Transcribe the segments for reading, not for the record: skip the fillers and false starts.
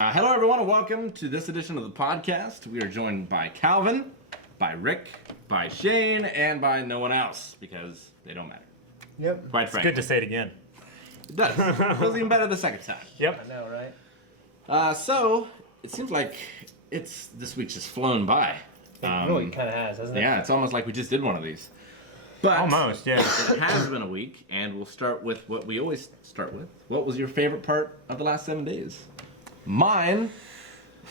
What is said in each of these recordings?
Hello, everyone, and welcome to this edition of the podcast. We are joined by Calvin, by Rick, by Shane, and by no one else, because they don't matter. Yep. Quite It's frankly. good to say it again. It does. It feels even better the second time. Yep. I know, right? So, it seems like this week's just flown by. It really kind of has, hasn't it? Yeah, it's almost like we just did one of these. But Almost, yeah. it has been a week, and we'll start with what we always start with. What was your favorite part of the last 7 days? Mine,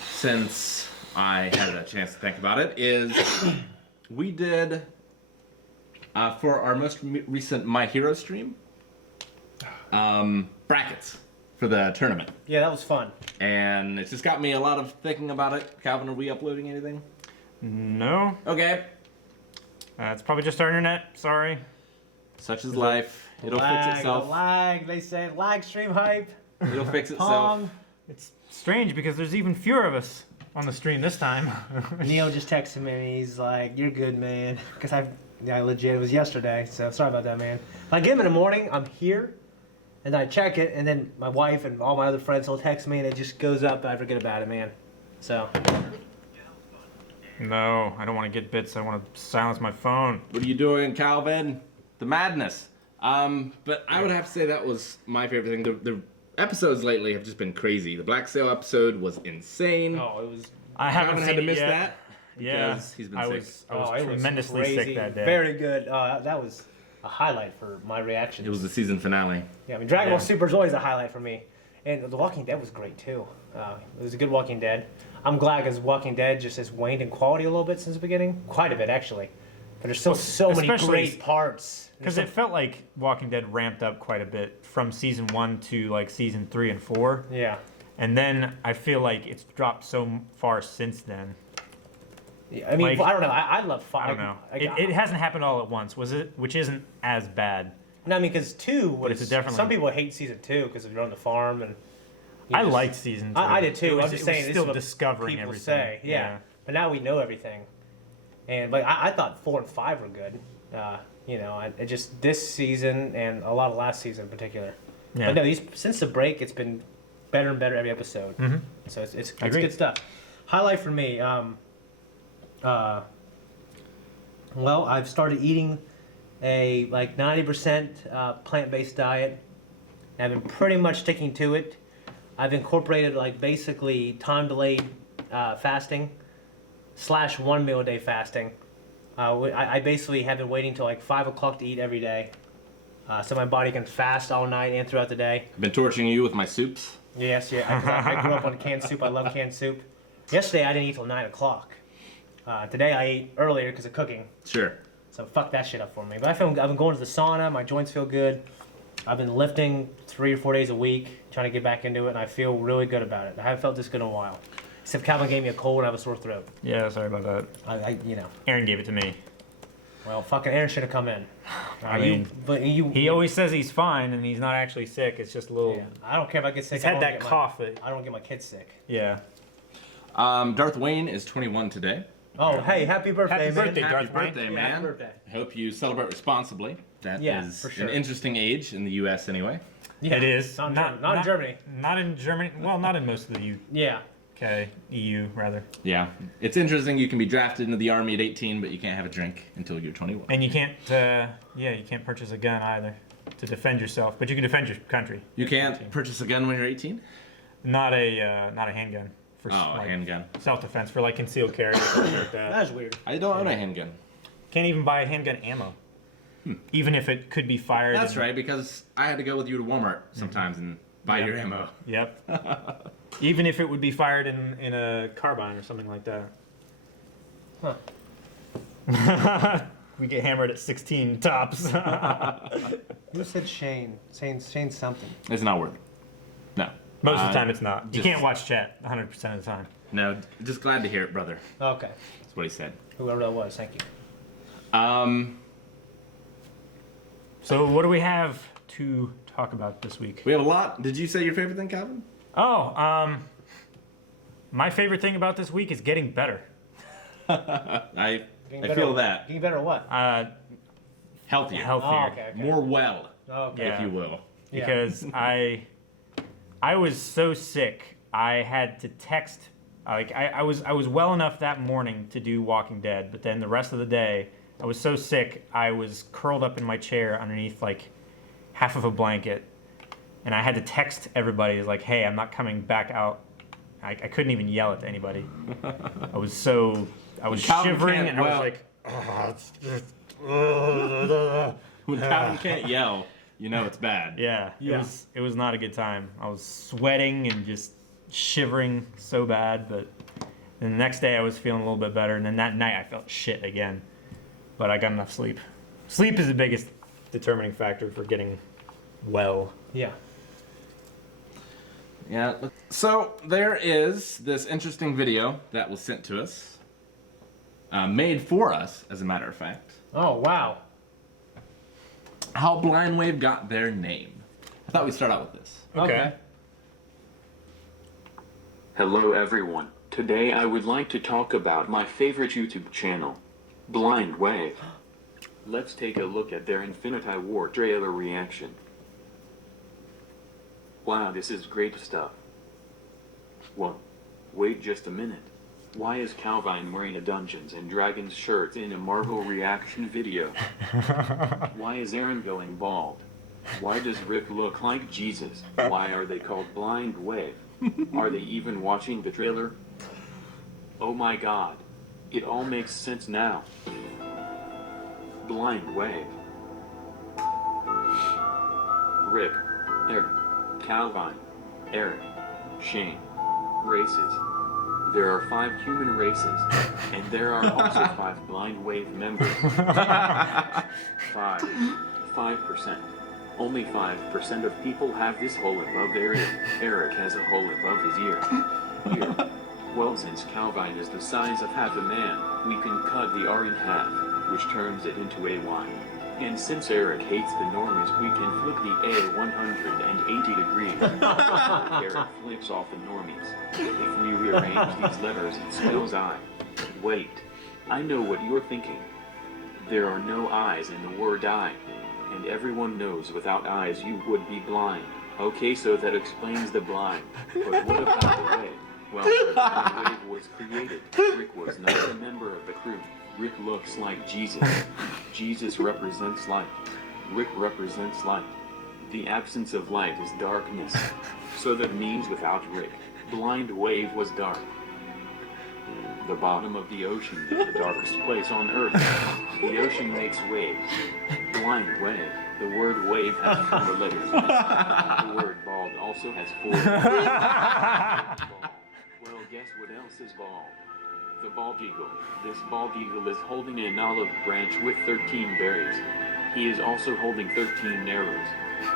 since I had a chance to think about it, is we did, for our most recent My Hero stream, brackets for the tournament. Yeah, that was fun. And it's just got me a lot of thinking about it. Calvin, are we uploading anything? No. Okay. It's probably just our internet. Sorry. Such is life. It'll fix itself. Lag, they say. Lag stream hype. It'll fix itself. Pong. It's strange because there's even fewer of us on the stream this time. Neil just texted me and he's like, "You're good, man." Because I legit, it was yesterday, so sorry about that, man. If I get him in the morning, I'm here, and I check it, and then my wife and all my other friends will text me, and it just goes up, and I forget about it, man. So. No, I don't want to get bits. I want to silence my phone. What are you doing, Calvin? The madness. But I would have to say that was my favorite thing. The episodes lately have just been crazy. The Black Sail episode was insane. Oh, it was. I haven't had to seen miss it yet. that. Yeah, Because he's been I sick. was It tremendously was sick crazy. that day. Very good. That was a highlight for my reaction. It was the season finale. Yeah, I mean, Dragon Ball Yeah. Super is always a highlight for me. And The Walking Dead was great, too. It was a good Walking Dead. I'm glad because Walking Dead just has waned in quality a little bit since the beginning. Quite a bit, actually. But there's still so many especially great parts. Because it felt like Walking Dead ramped up quite a bit from season 1 to like season 3 and 4. Yeah. And then I feel like it's dropped so far since then. Yeah, I mean, Like, I don't know. I love five. I don't know. It hasn't happened all at once, was it? Which isn't as bad. No, I mean, because 2 was. But it's definitely- Some people hate season 2 because you're on the farm and. you I just- liked season 2. I did too. It was, I'm just it saying. was this still is what discovering people everything. say. Yeah. But now we know everything. And but I thought 4 and 5 were good. It just this season and a lot of last season in particular. Yeah. But no, since the break, it's been better and better every episode. Mhm. So it's Agreed. good stuff. Highlight for me. Well, I've started eating a like 90% plant-based diet. I've been pretty much sticking to it. I've incorporated like basically time-delayed fasting / 1 meal a day fasting. I basically have been waiting till like 5 o'clock to eat every day, so my body can fast all night and throughout the day. I've been torturing you with my soups. Yes, yeah. I grew up on canned soup. I love canned soup. Yesterday I didn't eat till 9 o'clock. Today I ate earlier because of cooking. Sure. So fuck that shit up for me. But I've been going to the sauna. My joints feel good. I've been lifting 3 or 4 days a week, trying to get back into it, and I feel really good about it. I haven't felt this good in a while. Except Calvin gave me a cold and I have a sore throat. Yeah, sorry about that. Aaron gave it to me. Well, fucking Aaron should have come in. I mean, He always says he's fine and he's not actually sick. It's just a little. Yeah, I don't care if I get sick. He's had that cough. I don't get my kids sick. Yeah. Darth Wayne is 21 today. Oh, hey, happy birthday, Happy man. birthday, Happy Darth Wayne. birthday, Yeah, man. happy birthday. I hope you celebrate responsibly. That Yeah, is for sure. an interesting age in the U.S. anyway. Yeah, It is. Not in Germany. Not in Germany. Well, not in most of the Yeah. UK, EU rather. Yeah. It's interesting. You can be drafted into the army at 18, but you can't have a drink until you're 21. And you can't. You can't purchase a gun either to defend yourself, but you can defend your country. You can't purchase a gun when you're 18? Not a handgun for Oh, a handgun. self-defense for like concealed carry or something like that. That was weird. I don't own a handgun. Can't even buy handgun ammo, even if it could be fired. That's right, because I had to go with you to Walmart sometimes and buy your ammo. Yep. Even if it would be fired in a carbine or something like that. Huh. We get hammered at 16 tops. Who said Shane? Shane something. It's not worth it. No. Most of the time it's not. You just- can't watch chat 100% of the time. No, just glad to hear it, brother. Okay. That's what he said. Whoever that was, thank you. So what do we have to talk about this week? We have a lot. Did you say your favorite thing, Calvin? Oh, my favorite thing about this week is getting better. I Getting feel that. Getting better at what? Healthier. Healthier. Oh, okay. More well, Okay. Yeah. if you will. Yeah. Because I was so sick I had to text. Like I was well enough that morning to do Walking Dead, but then the rest of the day I was so sick I was curled up in my chair underneath like half of a blanket, and I had to text everybody like, "Hey, I'm not coming back out." I couldn't even yell at anybody. I was shivering, and I was like, when Calvin can't yell, you know it's bad. yeah. Yeah. It was not a good time. I was sweating and just shivering so bad, but then the next day I was feeling a little bit better, and then that night I felt shit again. But I got enough sleep. Sleep is the biggest determining factor for getting well. Yeah. Yeah. So there is this interesting video that was sent to us, made for us, as a matter of fact. Oh, wow. How Blind Wave got their name. I thought we'd start out with this. Okay. Hello everyone. Today I would like to talk about my favorite YouTube channel, Blind Wave. Let's take a look at their Infinity War trailer reaction. Wow, this is great stuff. What? Wait just a minute. Why is Calvin wearing a Dungeons and Dragons shirt in a Marvel reaction video? Why is Aaron going bald? Why does Rick look like Jesus? Why are they called Blind Wave? Are they even watching the trailer? Oh my god. It all makes sense now. Blind Wave. Rick, Aaron, Calvin, Eric, Shane. Races. There are 5 human races, and there are also 5 Blind Wave members. 5%. Only 5% of people have this hole above their ear. Eric has a hole above his ear. Well, since Calvin is the size of half a man, we can cut the R in half, which turns it into a Y. And since Eric hates the normies, we can flip the A 180 degrees. Eric flips off the normies. If we rearrange these letters, it spells I. Wait, I know what you're thinking. There are no I's in the word I. And everyone knows without eyes you would be blind. Okay, so that explains the blind. But what about the wave? Well, when the wave was created, Rick was not a member of the crew. Rick looks like Jesus. Jesus represents light. Rick represents light. The absence of light is darkness. So that means without Rick, Blind Wave was dark. The bottom of the ocean is the darkest place on Earth. The ocean makes waves. Blind Wave. The word wave has 4 letters. The word bald also has 4 letters. Bald. Well, guess what else is bald? The bald eagle. This bald eagle is holding an olive branch with 13 berries. He is also holding 13 arrows.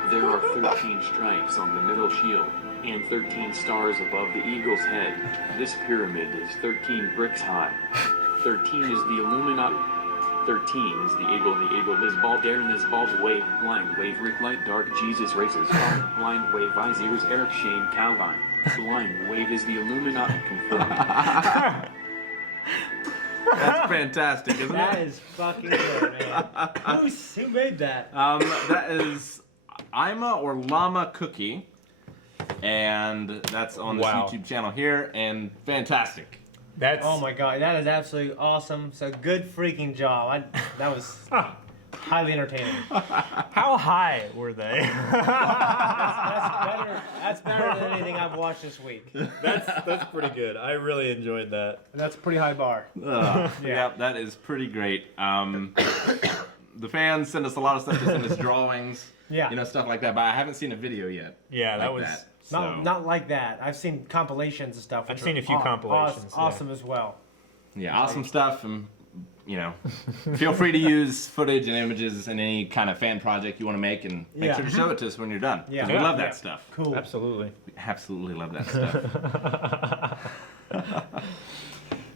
There are 13 stripes on the middle shield, and 13 stars above the eagle's head. This pyramid is 13 bricks high. 13 is the Illuminati. 13 is the eagle is bald, Aaron is bald, wave, Blind Wave, Rick, light, dark, Jesus, races, Blind Wave, eyes, ears, Eric, Shane, Calvin. Blind Wave is the Illuminati, confirmed. That's fantastic, isn't That it? is fucking good, man. Who made that? That is Ima or Llama Cookie, and that's on this Wow. YouTube channel here, and fantastic. That's Oh my god, that is absolutely awesome. So good freaking job. That was highly entertaining. how high were they? That's better than anything I've watched this week. That's pretty good. I really enjoyed that. That's a pretty high bar. Yeah, that is pretty great. The fans send us a lot of stuff to send us drawings, Yeah. stuff like that, but I haven't seen a video yet. Yeah, that like was. So, Not like that. I've seen compilations and stuff. I've which seen are a few compilations, yeah. Awesome as well. yeah, awesome stuff, and feel free to use footage and images in any kind of fan project you want to make, and make Yeah. sure to show it to us when you're done. 'Cause Yeah. we love Yeah. that stuff. Cool. Absolutely. We absolutely love that stuff.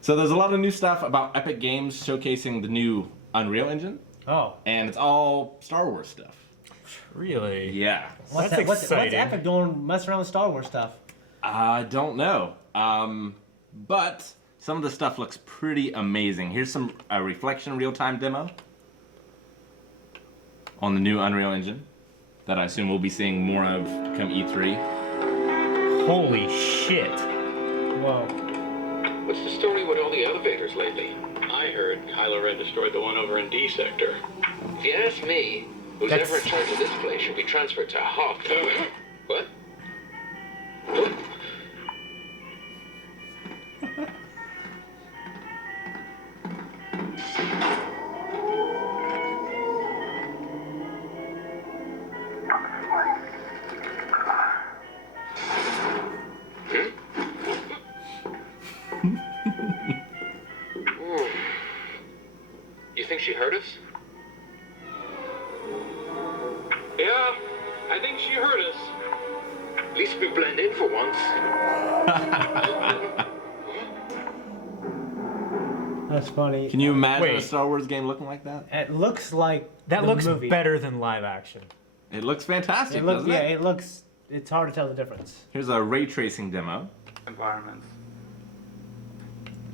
So there's a lot of new stuff about Epic Games showcasing the new Unreal Engine, Oh. and it's all Star Wars stuff. Really? Yeah. What's That's what's exciting. Epic doing messing around with Star Wars stuff? I don't know. But some of the stuff looks pretty amazing. Here's some reflection real-time demo on the new Unreal Engine that I assume we'll be seeing more of come E3. Holy shit. Whoa. What's the story with all the elevators lately? I heard Kylo Ren destroyed the one over in D sector. If you ask me, who's That's- ever in charge of this place should be transferred to Hawk. What? What? You think she heard us? Yeah, I think she heard us. At least we blend in for once. That's funny. Can you imagine Wait. a Star Wars game looking like that? It looks like That the looks movie. better than live action. It looks fantastic, It looks, doesn't yeah, it? it looks. It's hard to tell the difference. Here's a ray tracing demo. Environments.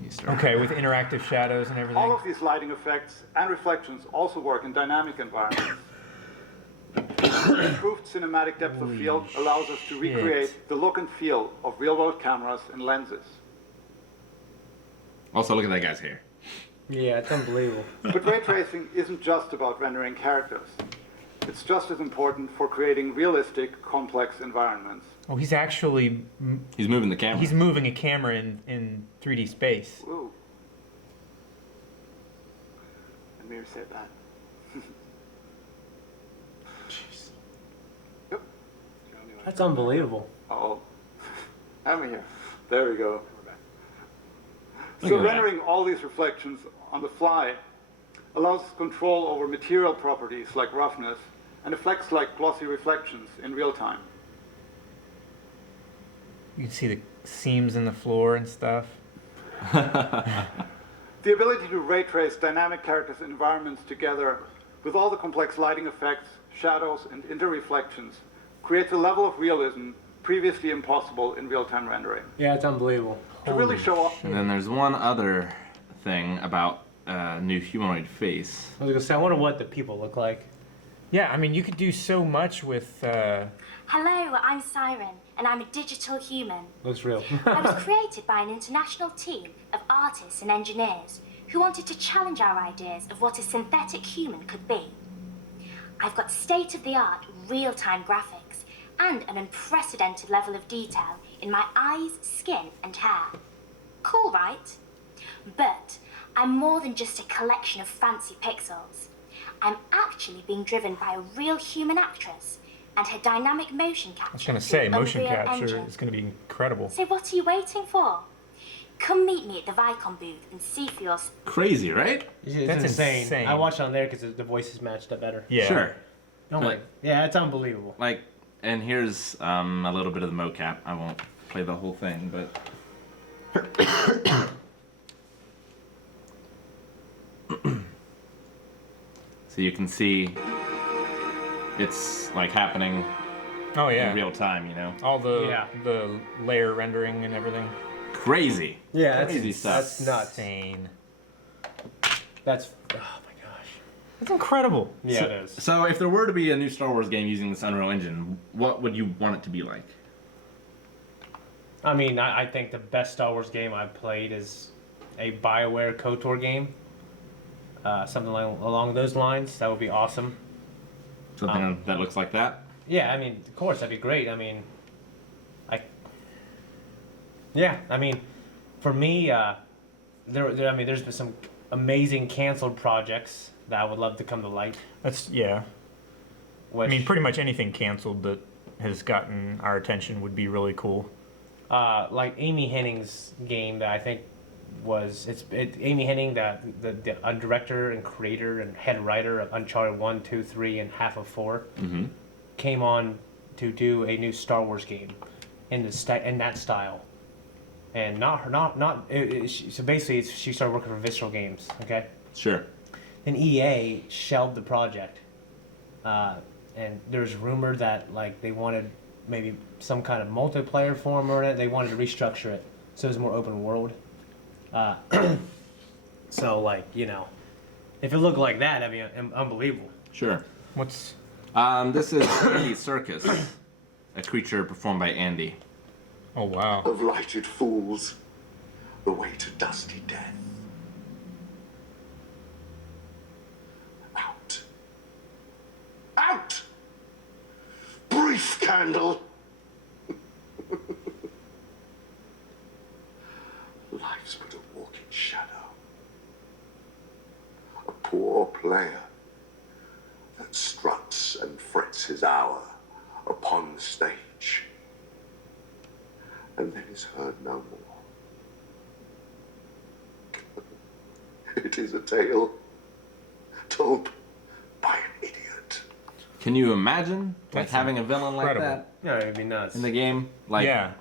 You start- Okay, with interactive shadows and everything. All of these lighting effects and reflections also work in dynamic environments. Improved cinematic depth of field allows us to shit. recreate the look and feel of real-world cameras and lenses. Also, look at that guy's hair. Yeah, it's unbelievable. But ray tracing isn't just about rendering characters. It's just as important for creating realistic, complex environments. Oh, he's actually He's moving the camera. he's moving a camera in 3D space. Ooh. And Mir said that. Yep. That's unbelievable. Oh, I'm here. There we go. Look So at that. rendering all these reflections on the fly allows control over material properties like roughness and effects like glossy reflections in real time. You can see the seams in the floor and stuff. The ability to ray trace dynamic characters and environments together with all the complex lighting effects, shadows, and interreflections creates a level of realism previously impossible in real-time rendering. Yeah, it's unbelievable. To really show off And then there's one other thing about new humanoid face. I was gonna say, I wonder what the people look like. Yeah, I mean, you could do so much with. Hello, I'm Siren, and I'm a digital human. Looks real. I was created by an international team of artists and engineers who wanted to challenge our ideas of what a synthetic human could be. I've got state-of-the-art, real-time graphics and an unprecedented level of detail in my eyes, skin, and hair. Cool, right? But I'm more than just a collection of fancy pixels. I'm actually being driven by a real human actress and her dynamic motion capture. I was gonna say, through motion Unreal capture Engine. is gonna be incredible. So what are you waiting for? Come meet me at the Vicon booth and see for yourself. Crazy, right? It's That's insane. insane. I watched it on there because the voices matched up better. Yeah. Sure. Oh my. Yeah, it's unbelievable. Like, and here's a little bit of the mocap. I won't play the whole thing, but so you can see it's like happening Oh yeah. in real time. You know, All the Yeah. the layer rendering and everything. crazy. Yeah, Crazy stuff. That's nuts. Insane. That's. Oh my gosh. That's incredible. Yeah, so, it is. So, if there were to be a new Star Wars game using this Unreal Engine, what would you want it to be like? I mean, I think the best Star Wars game I've played is a BioWare KOTOR game. Something along those lines. That would be awesome. Something that looks like that. Yeah, I mean, of course, that'd be great. I mean, yeah, I mean, for me, there's been some amazing canceled projects that I would love to come to light. That's yeah. Which, I mean, pretty much anything canceled that has gotten our attention would be really cool. like Amy Hennig's game that I think was Amy Hennig, the director and creator and head writer of Uncharted 1, 2, 3, and half of 4, Mm-hmm. came on to do a new Star Wars game in that style. And so basically she started working for Visceral Games, okay? Sure. Then EA shelved the project. And there's rumor that like they wanted maybe some kind of multiplayer form or it. They wanted to restructure it so it was more open world. So like, you know, if it looked like that, that'd be unbelievable. Sure. What's This is Andy Circus, a creature performed by Andy. Oh, wow. of lighted fools, the way to dusty death. Out. Out! Brief candle! Life's but a walking shadow. A poor player that struts and frets his hour upon the stage, and then is heard no more. It is a tale told by an idiot. Can you imagine That's having a villain incredible. like that Yeah, it'd be nuts. in the game? Like, Yeah.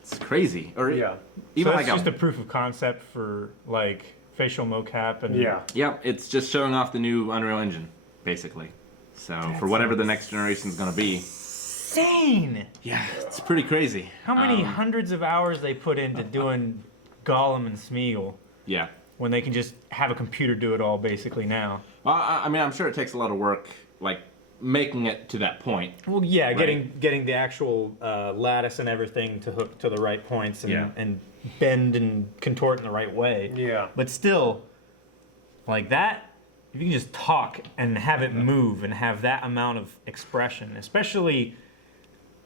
it's crazy. Or Yeah. even So like that's just a proof of concept for like facial mocap and yeah, it's just showing off the new Unreal Engine, basically. So for whatever the next generation's gonna be, insane. yeah, it's pretty crazy. How many hundreds of hours they put into doing Gollum and Smeagol Yeah. when they can just have a computer do it all basically now. Well, I mean, I'm sure it takes a lot of work, like making it to that point. Well, yeah, Right. getting the actual lattice and everything to hook to the right points and, Yeah. and bend and contort in the right way. Yeah. But still, like that, if you can just talk and have it move and have that amount of expression, especially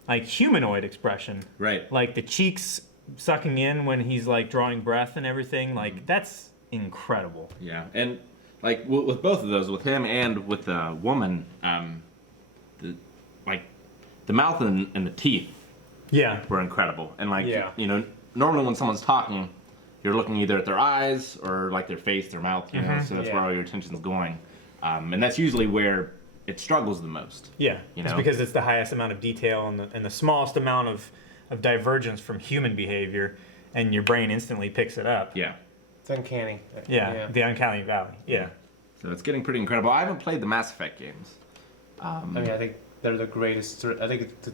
like humanoid expression, Right. like the cheeks sucking in when he's like drawing breath and everything, like that's incredible. Yeah, and like with both of those, with him and with the woman, the mouth and the teeth Yeah. were incredible. And like Yeah. you know, normally when someone's talking, you're looking either at their eyes or like their face, their mouth. You know, so that's where Yeah. all your attention's going, and that's usually where it struggles the most. Yeah, You it's know? because it's the highest amount of detail and the smallest amount of divergence from human behavior, and your brain instantly picks it up. Yeah, It's uncanny. Yeah, the uncanny valley. Yeah. so it's getting pretty incredible. I haven't played the Mass Effect games. I mean, I think they're the greatest. I think it's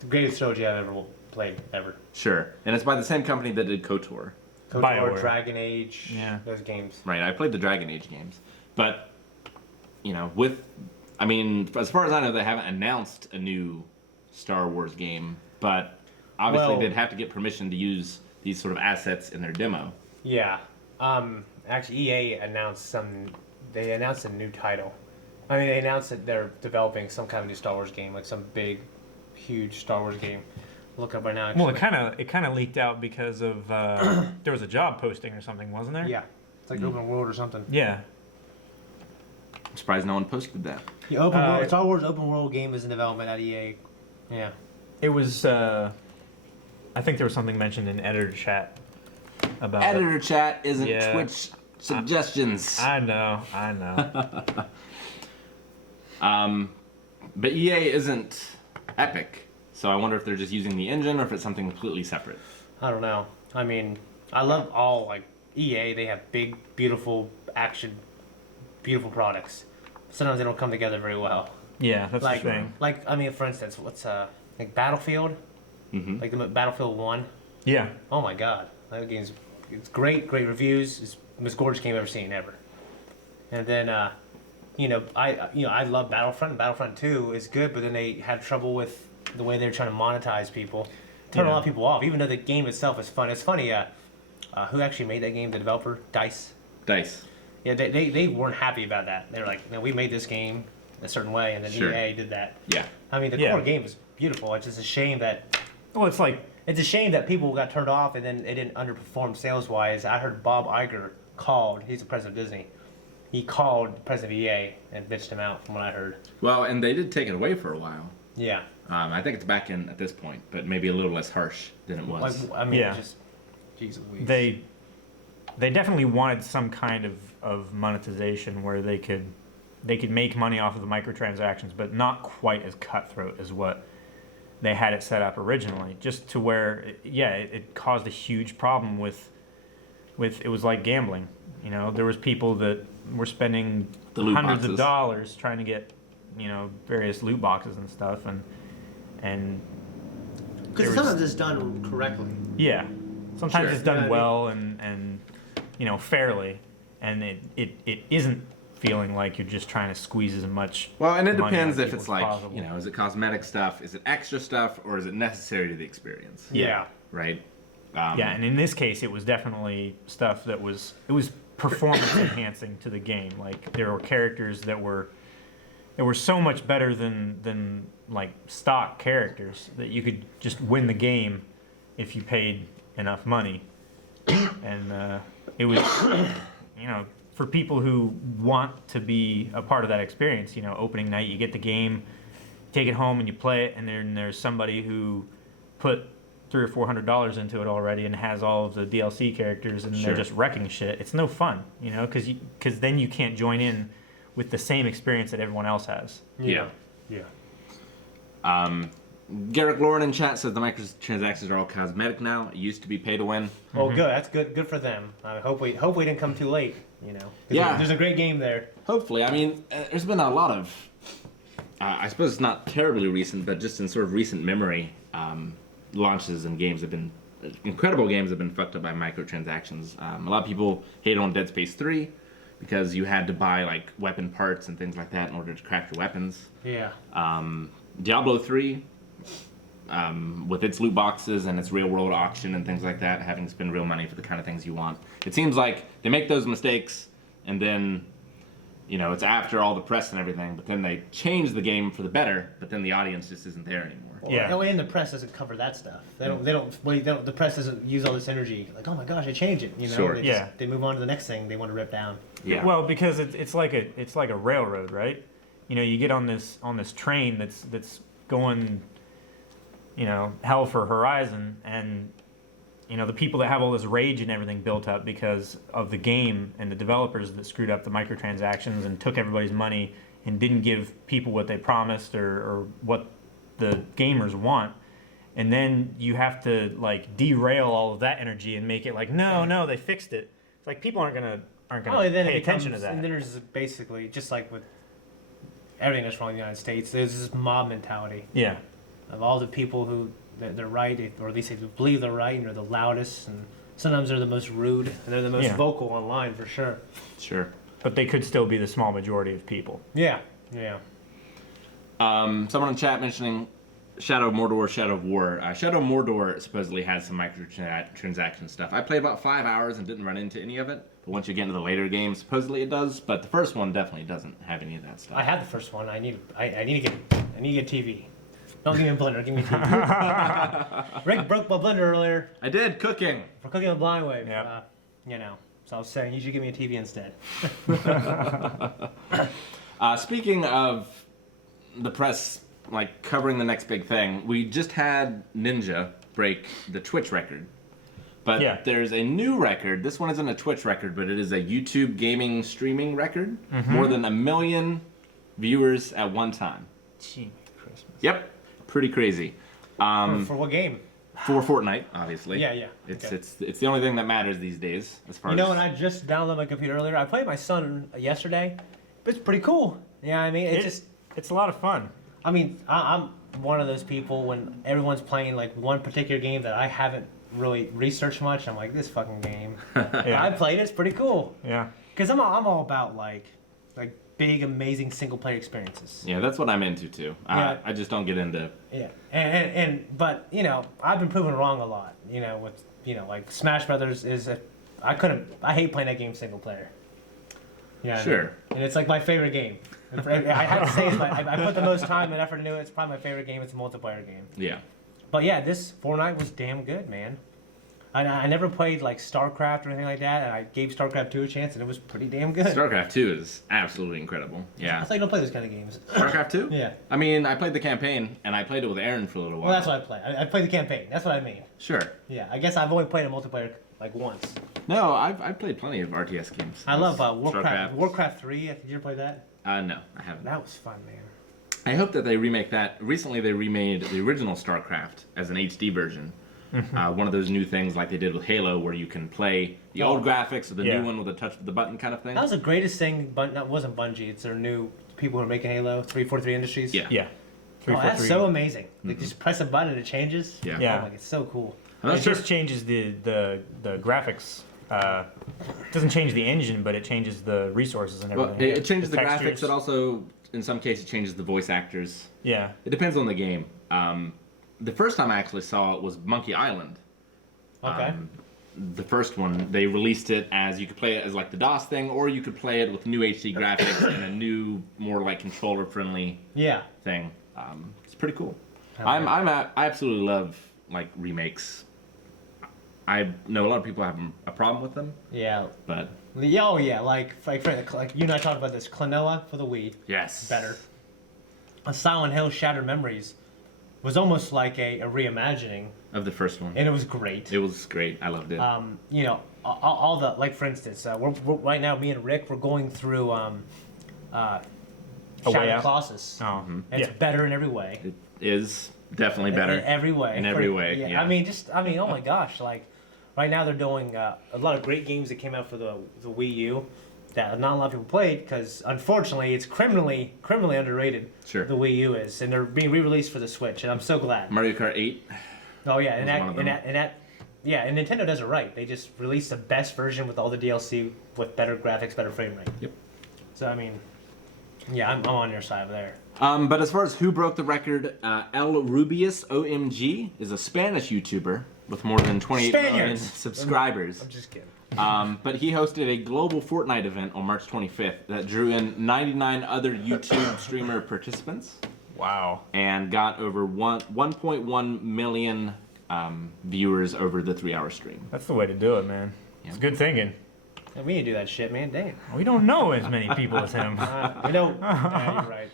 the greatest trilogy I've ever played ever. Sure, and it's by the same company that did KOTOR. KOTOR, BioWare. Dragon Age. Yeah. Those games. Right, I played the Dragon Age games, but you know, I mean, as far as I know, they haven't announced a new Star Wars game, but obviously Well- they'd have to get permission to use these sort of assets in their demo. Yeah. Actually, EA announced some. They announced a new title. I mean, they announced that they're developing some kind of new Star Wars game, like some big, huge Star Wars game. Look up right now. Well, Actually. it kind of leaked out because of there was a job posting or something, wasn't there? Yeah. It's like open world or something. Yeah. I'm surprised no one posted that. The open world, Star Wars open world game is in development at EA. Yeah. It was. I think there was something mentioned in editor chat about. Editor chat isn't Yeah. Twitch suggestions. I know. But EA isn't Epic, so I wonder if they're just using the engine or if it's something completely separate. I don't know. I mean, I love all like EA. They have big, beautiful action, beautiful products. Sometimes they don't come together very well. Yeah, that's Like, the thing. I mean, for instance, what's like Battlefield, like the Battlefield 1. Yeah. Oh my God, that game's it's great reviews. It's the most gorgeous game I've ever seen ever. And then I love Battlefront. Battlefront 2 is good, but then they had trouble with the way they're trying to monetize people. Turn a lot of people off, even though the game itself is fun. It's funny. Who actually made that game? The developer, DICE. DICE. Yeah, they weren't happy about that. They were like, no, we made this game a certain way, and then Sure. EA did that. Yeah. I mean, the Yeah. core game is beautiful. It's just a shame that Well, it's like people got turned off and then it didn't underperform sales-wise. I heard Bob Iger called. He's the president of Disney. He called the president of EA and bitched him out, from what I heard. Well, and they did take it away for a while. Yeah. I think it's back in at this point, but maybe a little less harsh than it was. Like, I mean, Yeah. just jeez Louise. they definitely wanted some kind of monetization where they could make money off of the microtransactions, but not quite as cutthroat as what they had it set up originally. Just to where, it caused a huge problem with it was like gambling. You know, there was people that were spending The loot hundreds boxes. of dollars trying to get, various loot boxes and stuff, and Because sometimes it's done correctly. yeah, sometimes Sure. it's done You know what I mean? well and fairly, and it isn't feeling like you're just trying to squeeze as much. Well, and it money depends out of if it's people as like, possible. is it cosmetic stuff, is it extra stuff, or is it necessary to the experience? Yeah. right? Yeah, and in this case, it was definitely stuff that was performance enhancing to the game. Like there were characters that were so much better than like stock characters that you could just win the game if you paid enough money. And it was, you know, for people who want to be a part of that experience. You know, opening night, you get the game, take it home, and you play it, and then there's somebody who put $300 or $400 into it already and has all of the DLC characters, and they're just wrecking shit. It's no fun, you know, because then you can't join in with the same experience that everyone else has. Yeah. Yeah. Garrick Lauren in chat says the microtransactions are all cosmetic now. It used to be pay to win. Oh, good. That's good. Good for them. I hope we didn't come too late. You know. Yeah. There's a great game there. Hopefully. I mean, there's been a lot of, I suppose it's not terribly recent, but just in sort of recent memory, launches and games have been, incredible games have been fucked up by microtransactions. A lot of people hated on Dead Space 3 because you had to buy like weapon parts and things like that in order to craft your weapons. Yeah. Diablo 3, with its loot boxes and its real world auction and things like that, having to spend real money for the kind of things you want. It seems like they make those mistakes and then, you know, it's after all the press and everything, but then they change the game for the better, but then the audience just isn't there anymore. Yeah. And the press doesn't cover that stuff. They don't. The press doesn't use all this energy. Like, oh my gosh, they changed it. You know. Sure. They move on to the next thing they want to rip down. Yeah. Well, because it's like a railroad, right? You know, you get on this train that's going, you know, hell for horizon, and you know the people that have all this rage and everything built up because of the game and the developers that screwed up the microtransactions and took everybody's money and didn't give people what they promised or what the gamers want, and then you have to like derail all of that energy and make it like no they fixed it. It's like people aren't gonna pay attention to that. And then there's basically just like with everything that's wrong in the United States, there's this mob mentality. Yeah. Of all the people who they're right, or at least they believe they're right, and they're the loudest, and sometimes they're the most rude, and they're the most vocal online for sure. Sure. But they could still be the small majority of people. Yeah. Someone in chat mentioning Shadow of Mordor, Shadow of War. Shadow of Mordor supposedly has some microtransaction stuff. I played about 5 hours and didn't run into any of it. But once you get into the later games, supposedly it does. But the first one definitely doesn't have any of that stuff. I had the first one. I need to get TV. Don't give me a blender. Give me a TV. Rick broke my blender earlier. I did cooking. For cooking a blind wave. Yeah. You know. So I was saying you should give me a TV instead. Speaking of the press, like covering the next big thing, we just had Ninja break the Twitch record. But there's a new record. This one isn't a Twitch record, but it is a YouTube gaming streaming record. More than 1 million viewers at one time. Gee, Christmas. Yep. Pretty crazy. For what game? For Fortnite, obviously. Yeah. It's the only thing that matters these days, as far as... You know, and I just downloaded my computer earlier. I played my son yesterday. But it's pretty cool. Yeah, I mean, it's a lot of fun. I mean, I'm one of those people when everyone's playing like one particular game that I haven't really researched much. I'm like, this fucking game. I played it. It's pretty cool. Yeah. Because I'm all about like big, amazing single player experiences. Yeah, that's what I'm into too. Yeah. I just don't get into... Yeah, but you know, I've been proven wrong a lot. You know, with like Smash Brothers I hate playing that game single player. Yeah. Sure. And it's like my favorite game. I have to say, I put the most time and effort into it. It's probably my favorite game. It's a multiplayer game. Yeah. But yeah, this Fortnite was damn good, man. I never played like StarCraft or anything like that, and I gave StarCraft 2 a chance, and it was pretty damn good. StarCraft 2 is absolutely incredible. Yeah. I thought you don't play those kind of games. StarCraft 2? Yeah. I mean, I played the campaign, and I played it with Aaron for a little while. Well, that's what I play. I played the campaign. That's what I mean. Sure. Yeah, I guess I've only played a multiplayer like once. No, I've played plenty of RTS games. I love Warcraft. Warcraft 3. Did you ever play that? No, I haven't. That was fun, man. I hope that they remake that. Recently, they remade the original StarCraft as an HD version. One of those new things like they did with Halo, where you can play the old graphics or the new one with a touch of the button kind of thing. That was the greatest thing, but that wasn't Bungie. It's their new people who are making Halo, 343 Industries. Yeah. Yeah. That's so amazing. Like just press a button and it changes. Yeah. Yeah. Oh, like, it's so cool. It just changes the graphics. It doesn't change the engine, but it changes the resources and everything. Well, it changes the graphics. textures. It also, in some cases, changes the voice actors. Yeah. It depends on the game. The first time I actually saw it was Monkey Island, Okay. The first one, they released it as you could play it as like the DOS thing, or you could play it with new HD graphics and a new, more like controller-friendly thing. It's pretty cool. I absolutely love like remakes. I know a lot of people have a problem with them. Yeah. But oh yeah, like you and I talked about this. Klonoa for the Wii. Yes. Better. A Silent Hill Shattered Memories was almost like a reimagining of the first one, and it was great. It was great. I loved it. You know, all the, like, for instance, we're right now, me and Rick, we're going through Shadow Colossus. Oh, mm-hmm. It's better in every way. It is definitely better in every way. In every way. Yeah. I mean, oh my gosh, like right now they're doing a lot of great games that came out for the Wii U that not a lot of people played because unfortunately it's criminally underrated. Sure. The Wii U is, and they're being re-released for the Switch, and I'm so glad. Mario Kart 8. Oh yeah, and Nintendo does it right. They just released the best version with all the DLC with better graphics, better frame rate. Yep. So I mean, yeah, I'm on your side there. But as far as who broke the record, El Rubius OMG is a Spanish YouTuber with more than 28 million subscribers. I'm just kidding. But he hosted a global Fortnite event on March 25th that drew in 99 other YouTube streamer participants. Wow. And got over 1.1 million viewers over the 3-hour stream. That's the way to do it, man. Yeah. It's good thinking. And we need to do that shit, man. Damn. We don't know as many people as him. I don't. Yeah, you're right.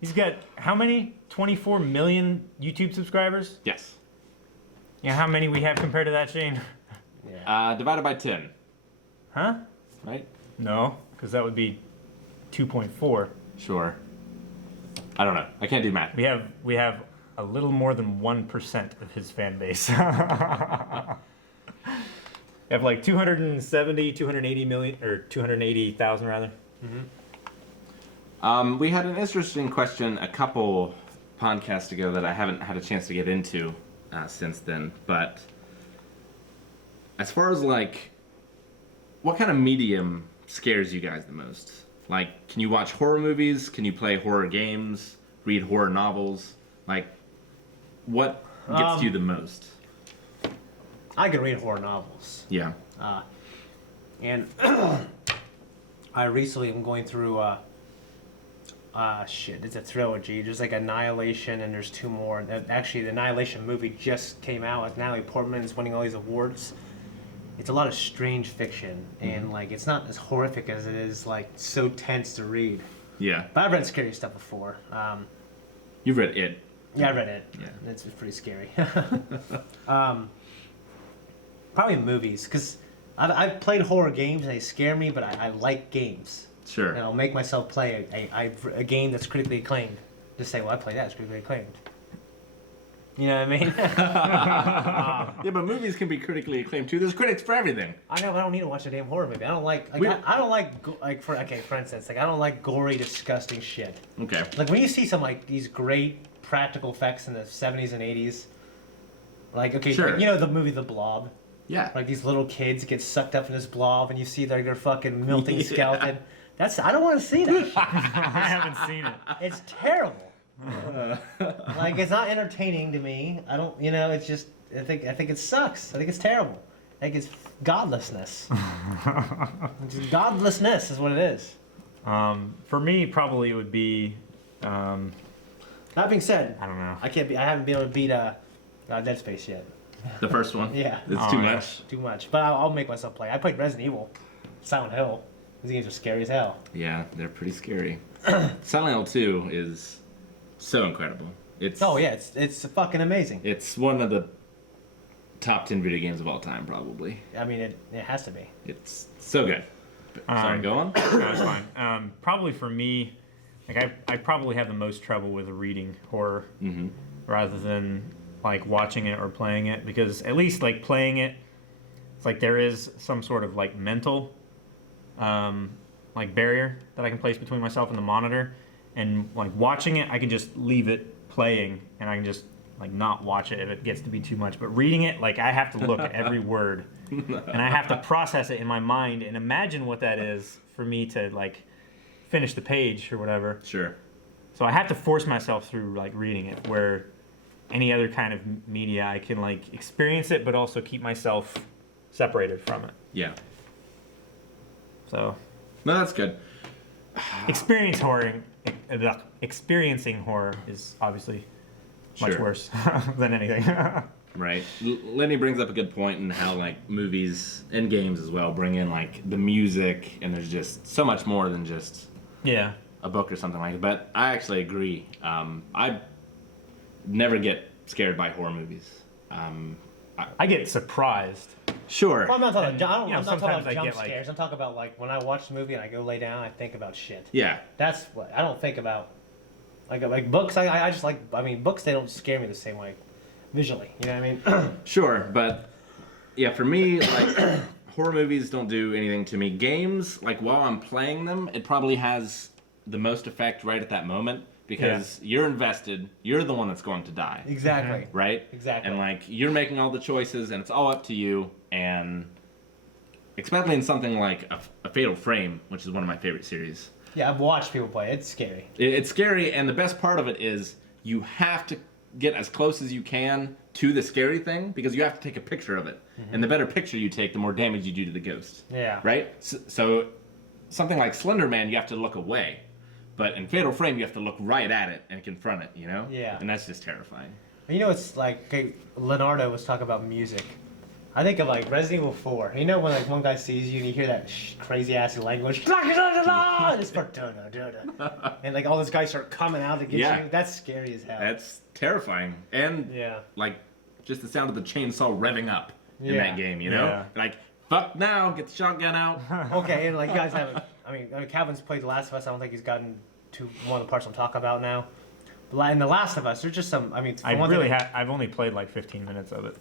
He's got how many? 24 million YouTube subscribers? Yes. Yeah, how many we have compared to that, Shane? Yeah. Divided by 10. Huh? Right? No, because that would be 2.4. Sure. I don't know. I can't do math. We have a little more than 1% of his fan base. We have like 270, 280 million, or 280,000 rather. Mm-hmm. We had an interesting question a couple podcasts ago that I haven't had a chance to get into since then. But as far as like, what kind of medium scares you guys the most? Like, can you watch horror movies? Can you play horror games? Read horror novels? Like, what gets you the most? I can read horror novels. Yeah. And I recently am going through it's a trilogy. There's like Annihilation and there's 2 more. Actually, the Annihilation movie just came out with Natalie Portman is winning all these awards. It's a lot of strange fiction, and like it's not as horrific as it is like so tense to read. Yeah. But I've read scary stuff before. You've read it. Yeah, I read it. Yeah. It's pretty scary. Probably movies, because I've played horror games and they scare me, but I like games. Sure. And I'll make myself play a game that's critically acclaimed. Just say, well, I played that, it's critically acclaimed. You know what I mean? Yeah, but movies can be critically acclaimed too. There's critics for everything. I know, but I don't need to watch a damn horror movie. I don't like for instance, like I don't like gory, disgusting shit. Okay. Like when you see some like these great practical effects in the 70s and 80s, like Sure. like, you know the movie The Blob. Yeah. Like these little kids get sucked up in this blob, and you see like their fucking melting Yeah. skeleton. I don't want to see that shit. I haven't seen it. It's terrible. Like it's not entertaining to me. I don't, it's just I think it sucks. I think it's terrible. I think it's godlessness. It's just godlessness is what it is. For me, probably it would be. That being said, I don't know. I haven't been able to beat Dead Space yet. The first one? Yeah. It's too much. Too much. But I'll make myself play. I played Resident Evil, Silent Hill. These games are scary as hell. Yeah, they're pretty scary. Silent Hill 2 is so incredible. It's it's fucking amazing. It's one of the top 10 video games of all time, probably. I mean, it has to be. It's so good. Sorry, go on. No, it's fine. Probably for me, like I probably have the most trouble with reading horror rather than like watching it or playing it, because at least like playing it, it's like there is some sort of like mental like barrier that I can place between myself and the monitor, and like watching it I can just leave it playing and I can just like not watch it if it gets to be too much. But reading it, like I have to look at every word and I have to process it in my mind and imagine what that is for me to like finish the page or whatever. Sure. So I have to force myself through like reading it, where any other kind of media, I can like experience it, but also keep myself separated from it. Yeah. So, No, that's good. experiencing horror is obviously much Sure. worse than anything. Right. Lenny brings up a good point in how like movies and games as well bring in like the music, and there's just so much more than just Yeah. a book or something like that. But I actually agree. I never get scared by horror movies. I get surprised. Sure. Well, I'm not talking And, about, you know, I'm not talking sometimes about I jump get, like- scares. I'm talking about like when I watch the movie and I go lay down, I think about shit. Yeah. That's what I don't think about. Like books, I just like. I mean, books they don't scare me the same way, visually. You know what I mean? Sure, but yeah, for me, like horror movies don't do anything to me. Games, like while I'm playing them, it probably has the most effect right at that moment because you're invested. You're the one that's going to die. Exactly. Right? Exactly. And like you're making all the choices, and it's all up to you. And especially in something like a Fatal Frame, which is one of my favorite series. Yeah, I've watched people play. It's scary. It's scary, and the best part of it is you have to get as close as you can to the scary thing because you have to take a picture of it. And the better picture you take, the more damage you do to the ghost. Yeah. Right? So something like Slender Man, you have to look away. But in Fatal Frame, you have to look right at it and confront it, you know? Yeah. And that's just terrifying. You know, it's like okay, Leonardo was talking about music. I think of like Resident Evil 4. You know when like one guy sees you and you hear that crazy ass language, and it's like, and like all those guys start coming out to get Yeah. you. That's scary as hell. That's terrifying. And Yeah. like just the sound of the chainsaw revving up in Yeah. that game, you know? Yeah. Like, fuck now, get the shotgun out. Okay, and like you guys haven't. I mean, Calvin's played The Last of Us. I don't think he's gotten to one of the parts I'm talking about now. But in The Last of Us, there's just some. I mean, for one thing, I've only played like 15 minutes of it.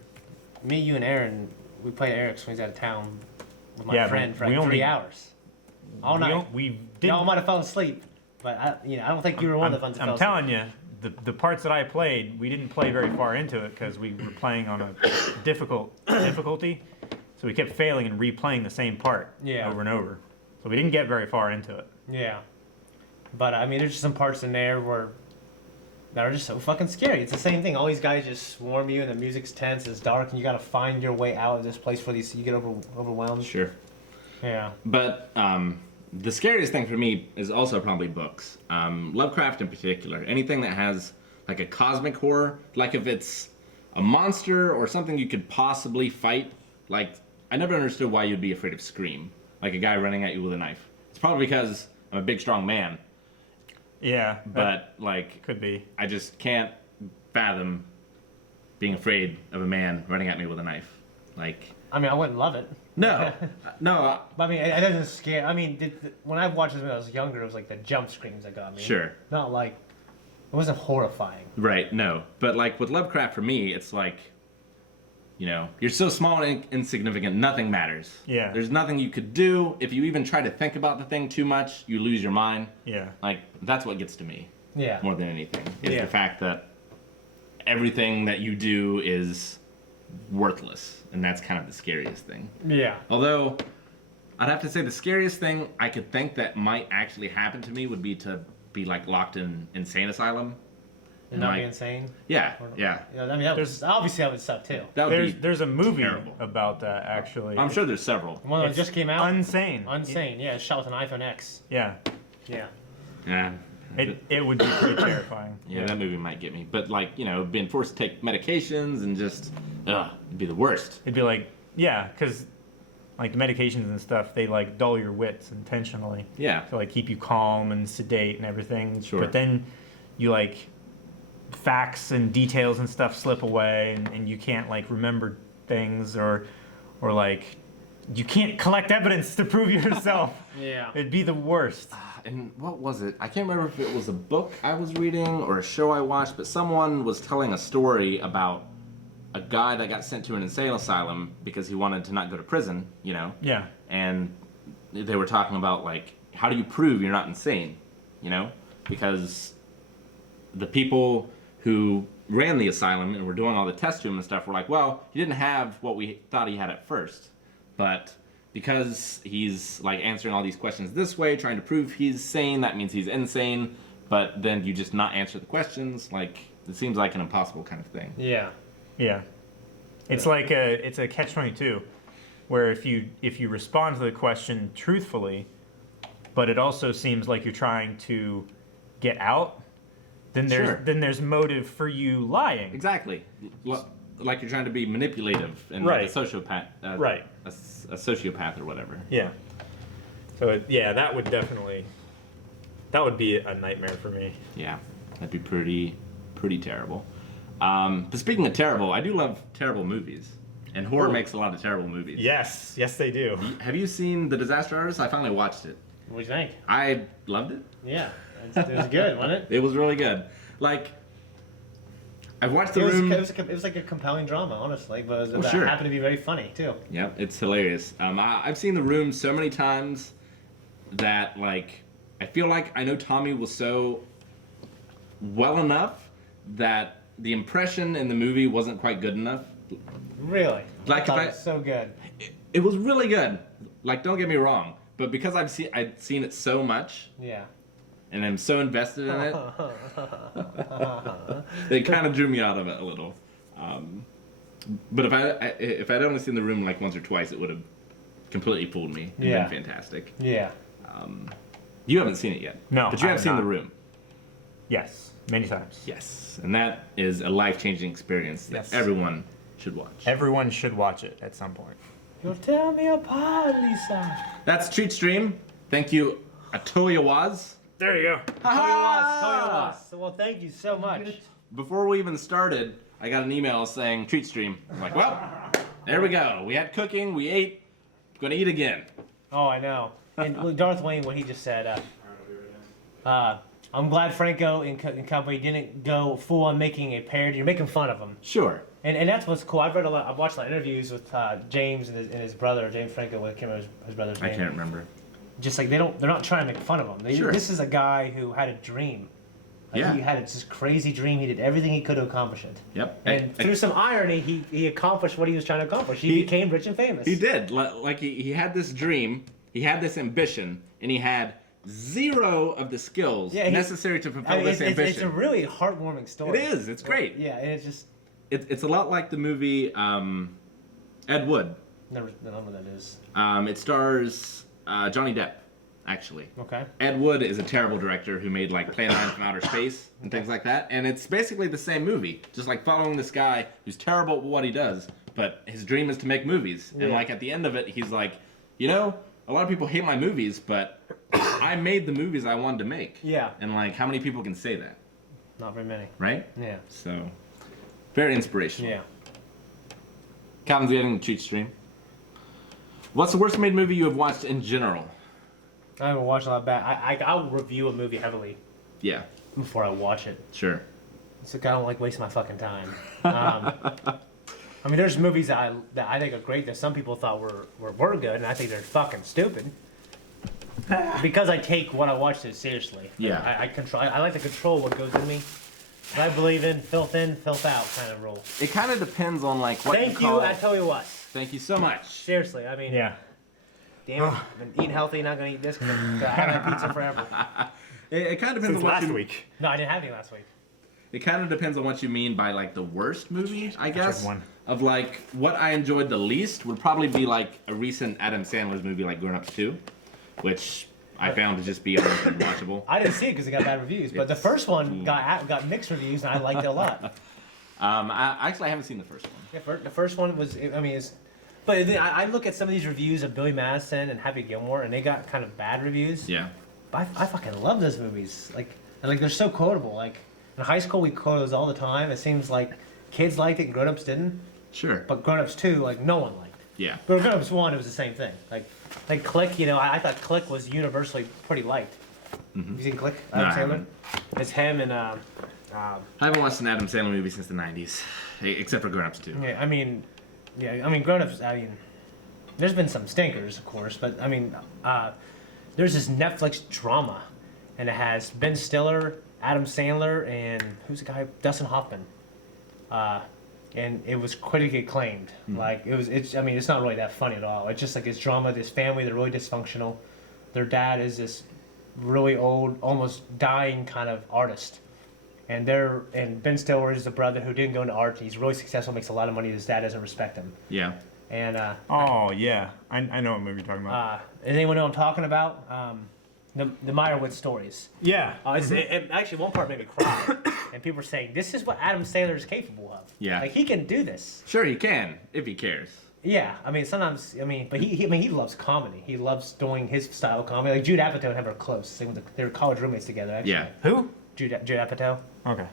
me, you, and Aaron, we played Eric's when he's out of town with my Yeah, but friend for we like only- 3 hours. All night. We Y'all didn't. might have fallen asleep, but I don't think you were one of the ones that fell I'm asleep. telling you, the parts that I played, we didn't play very far into it because we were playing on a difficulty, so we kept failing and replaying the same part over and over. So we didn't get very far into it. Yeah. But I mean, there's just some parts in there that are just so fucking scary. It's the same thing. All these guys just swarm you, and the music's tense, it's dark, and you gotta find your way out of this place before you get overwhelmed. Sure. Yeah. But the scariest thing for me is also probably books. Lovecraft in particular. Anything that has like a cosmic horror, like if it's a monster or something you could possibly fight. Like, I never understood why you'd be afraid of Scream. Like a guy running at you with a knife. It's probably because I'm a big, strong man. Yeah, But, like, could be. I just can't fathom being afraid of a man running at me with a knife. Like, I mean, I wouldn't love it. no. No. But I mean, it doesn't scare. I mean, when I watched this when I was younger, it was like the jump screams that got me. Sure. Not like it wasn't horrifying. Right, no. But, like, with Lovecraft, for me, it's like, you know, you're so small and insignificant, nothing matters. Yeah. There's nothing you could do. If you even try to think about the thing too much, you lose your mind. Yeah. Like, that's what gets to me Yeah. more than anything, is Yeah. the fact that everything that you do is worthless. And that's kind of the scariest thing. Yeah. Although, I'd have to say the scariest thing I could think that might actually happen to me would be to be, like, locked in insane asylum. And not like, be insane. Yeah, yeah. You know, I mean, obviously that would suck too. That would be There's a movie terrible. about that actually. I'm sure there's several. One that It's just came out. Unsane. Unsane. Yeah, it's shot with an iPhone X. Yeah. Yeah. Yeah. It would be pretty terrifying. Yeah, that movie might get me. But, like, you know, being forced to take medications and just, it'd be the worst. It'd be like, yeah, because like the medications and stuff, they like dull your wits intentionally. Yeah. To like keep you calm and sedate and everything. Sure. But then you like facts and details and stuff slip away and you can't like remember things or like you can't collect evidence to prove yourself. Yeah. It'd be the worst. And what was it? I can't remember if it was a book I was reading or a show I watched, but someone was telling a story about a guy that got sent to an insane asylum because he wanted to not go to prison, you know? Yeah. And they were talking about, like, how do you prove you're not insane, you know? Because the people who ran the asylum and were doing all the tests to him and stuff were like, well, he didn't have what we thought he had at first. But because he's, like, answering all these questions this way, trying to prove he's sane, that means he's insane. But then you just not answer the questions, like, It seems like an impossible kind of thing. Yeah. Yeah. It's like it's a catch-22, where if you respond to the question truthfully, but it also seems like you're trying to get out, then there's motive for you lying. Exactly. Like you're trying to be manipulative and Right. like a sociopath. Right. A sociopath or whatever. Yeah. So that would be a nightmare for me. Yeah, that'd be pretty terrible. But speaking of terrible, I do love terrible movies, and horror makes a lot of terrible movies. Yes, they do. Have you seen The Disaster Artist? I finally watched it. What do you think? I loved it. Yeah, it was good, wasn't it? It was really good. Like, I've watched The It Room. was like a compelling drama, honestly, but it sure. happened to be very funny too. Yep, it's hilarious. I've seen The Room so many times that, like, I feel like I know Tommy was so well enough that the impression in the movie wasn't quite good enough. Really? Like, I thought it was so good. It was really good. Like, don't get me wrong, but because I'd seen it so much, Yeah. and I'm so invested in it, it kind of drew me out of it a little. But if I'd only seen The Room like once or twice, it would have completely fooled me. It'd Yeah. been fantastic. Yeah. You haven't seen it yet. No, but you I have have seen not. The Room. Yes, many times. Yes, and that is a life-changing experience that Yes. everyone should watch. Everyone should watch it at some point. You'll tear me apart, Lisa. That's Treat Stream. Thank you, Atoya Waz. There you go. Toyo was. Well, thank you so much. Before we even started, I got an email saying Treat Stream. I'm like, well, there we go. We had cooking, we ate, gonna eat again. Oh, I know. And look, Darth Wayne, what he just said. I'm glad Franco and company didn't go full on making a parody. You're making fun of him, Sure. and that's what's cool. I've watched a lot of interviews with James and his brother, James Franco. I can't remember his brother's name. I can't remember. Just like they're not trying to make fun of him. Sure. This is a guy who had a dream. Like, Yeah. he had this crazy dream. He did everything he could to accomplish it. Yep. And through some irony, he accomplished what he was trying to accomplish. He became rich and famous. He did. Like he had this dream, he had this ambition, and he had zero of the skills necessary to fulfill this ambition. It's a really heartwarming story. It is. It's great. Yeah, and it's just It's a lot like the movie Ed Wood. never know what that is. It stars Johnny Depp, actually. Okay. Ed Wood is a terrible director who made like Plan 9 from Outer Space and things like that, and it's basically the same movie, just like following this guy who's terrible at what he does, but his dream is to make movies. And Yeah. like at the end of it, he's like, you know, a lot of people hate my movies, but I made the movies I wanted to make. Yeah. And like, how many people can say that, Not very many. right? Yeah. So, very inspirational. Yeah. Calvin's getting the cheat stream. What's the worst made movie you have watched in general? I haven't watched a lot of bad. I'll review a movie heavily Yeah, before I watch it. sure. So I don't like wasting my fucking time. I mean, there's movies that I think are great that some people thought were good, and I think they're fucking stupid. Because I take what I watch so seriously. Yeah. I like to control what goes in me. And I believe in, filth out kind of rule. It kind of depends on like what Thank you call. I tell you what. Thank you so much. Seriously, I mean, Yeah. damn it, I've been eating healthy, not gonna eat this because I haven't had pizza forever. It kind of depends Since on what last you. week. No, I didn't have any last week. It kind of depends on what you mean by like the worst movie, I guess. one. Of like what I enjoyed the least would probably be like a recent Adam Sandler's movie like Grown Ups 2, which I found to just be almost unwatchable. I didn't see it because it got bad reviews, but the first one got mixed reviews, and I liked it a lot. I haven't seen the first one. Yeah, the first one was, I mean, but then I look at some of these reviews of Billy Madison and Happy Gilmore, and they got kind of bad reviews. Yeah. But I fucking love those movies. Like they're so quotable. Like in high school, we quote those all the time. It seems like kids liked it and grown-ups didn't. Sure. But Grown-ups 2, like no one liked. Yeah. But Grown-ups 1, it was the same thing. Like Click, you know, I thought Click was universally pretty liked. Mm-hmm. You seen Click? No, I Adam Sandler? haven't. It's him and I haven't watched an Adam Sandler movie since the 90s, except for Grown Ups 2. yeah, I mean, Grown-ups. I mean, there's been some stinkers, of course, but I mean, there's this Netflix drama, and it has Ben Stiller, Adam Sandler, and who's the guy? Dustin Hoffman. And it was critically acclaimed. Like it's not really that funny at all. It's just like this drama, this family, they're really dysfunctional. Their dad is this really old, almost dying kind of artist, And Ben Stiller is the brother who didn't go into art. He's really successful, makes a lot of money. His dad doesn't respect him. Yeah. And Oh yeah, I know what movie you're talking about. does anyone know what I'm talking about? The Meyerowitz stories. Yeah. It actually, one part made me cry. And people were saying, this is what Adam Sandler is capable of. Yeah. Like, he can do this. Sure, he can if he cares. Yeah, I mean, sometimes, but he loves comedy. He loves doing his style of comedy. Like, Jude Apatow and him are close. They were college roommates together, actually. Yeah. Who? Jude Apatow. Okay.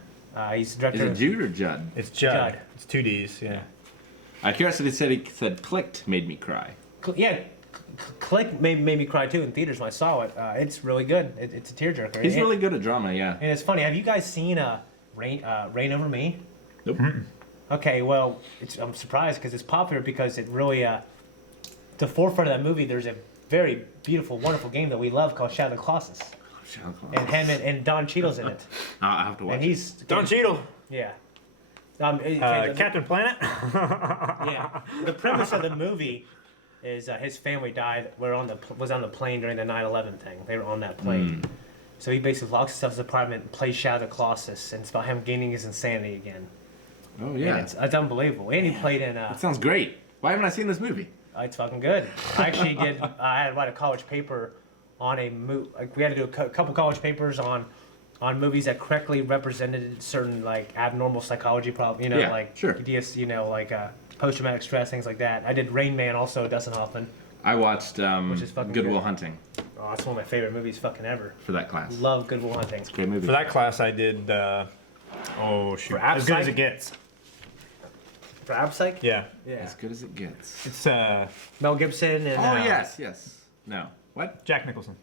He's the director Is it of... Jude or Judd? It's Judd. Judd. It's 2 D's. Yeah. Curiosity said clicked made me cry. Yeah, Click made me cry, too, in theaters when I saw it. It's really good. It's a tearjerker. He's really good at drama, yeah. And it's funny. Have you guys seen Rain Over Me? Nope. Okay, well, I'm surprised because it's popular because it really, the forefront of that movie, there's a very beautiful, wonderful game that we love called Shadow of the Colossus. And him and Don Cheadle's in it. I have to watch And he's... Don Cheadle. Yeah. Captain Planet. Yeah. The premise of the movie is his family died, was on the plane during the 9/11 thing. They were on that plane. So he basically locks himself in his apartment and plays Shadow of the Colossus, and it's about him gaining his insanity again. Oh, yeah. And it's unbelievable. And he played in... That sounds great. Why haven't I seen this movie? It's fucking good. I actually did. I had to write a college paper on a movie. Like, we had to do a couple college papers on movies that correctly represented certain like abnormal psychology problems. You know, Yeah, like sure. like post-traumatic stress, things like that. I did Rain Man, also Dustin Hoffman. I watched Which is fucking Good Will good. Hunting Oh, that's one of my favorite movies fucking ever. for that class. Love Good Will Hunting. Great movie. For that class, I did. Oh shoot! For App As good as Psych? it gets. For Abpsych? Yeah. Yeah. As good as it gets. It's Mel Gibson and. Oh, yes. No. What? Jack Nicholson.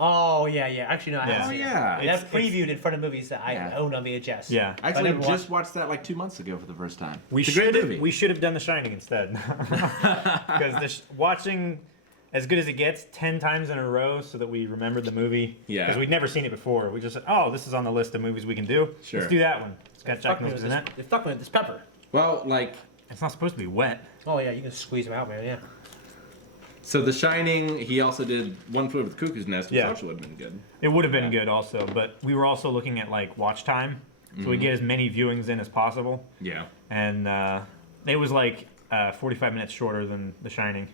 Oh yeah. Actually, no. I Yeah. haven't Oh, seen yeah. it. That's previewed in front of movies that I Yeah. own on VHS. Yeah. I But I actually never just watched that like 2 months ago for the first time. We It's a great should movie. we should have done The Shining instead, because watching As Good as It Gets 10 times in a row so that we remembered the movie. Yeah. Because we'd never seen it before. We just said, oh, this is on the list of movies we can do. Sure. Let's do that one. It's got Jack Fuck me with Nicholson in this. it. They fuck me with this pepper. Well, like, It's not supposed to be wet. Oh yeah, you can squeeze them out, man. Yeah. so The Shining, he also did One Flew Over the Cuckoo's Nest, which Yeah. also would have been good. It would have been good also, but we were also looking at like watch time, so we get as many viewings in as possible. Yeah. And it was like 45 minutes shorter than The Shining.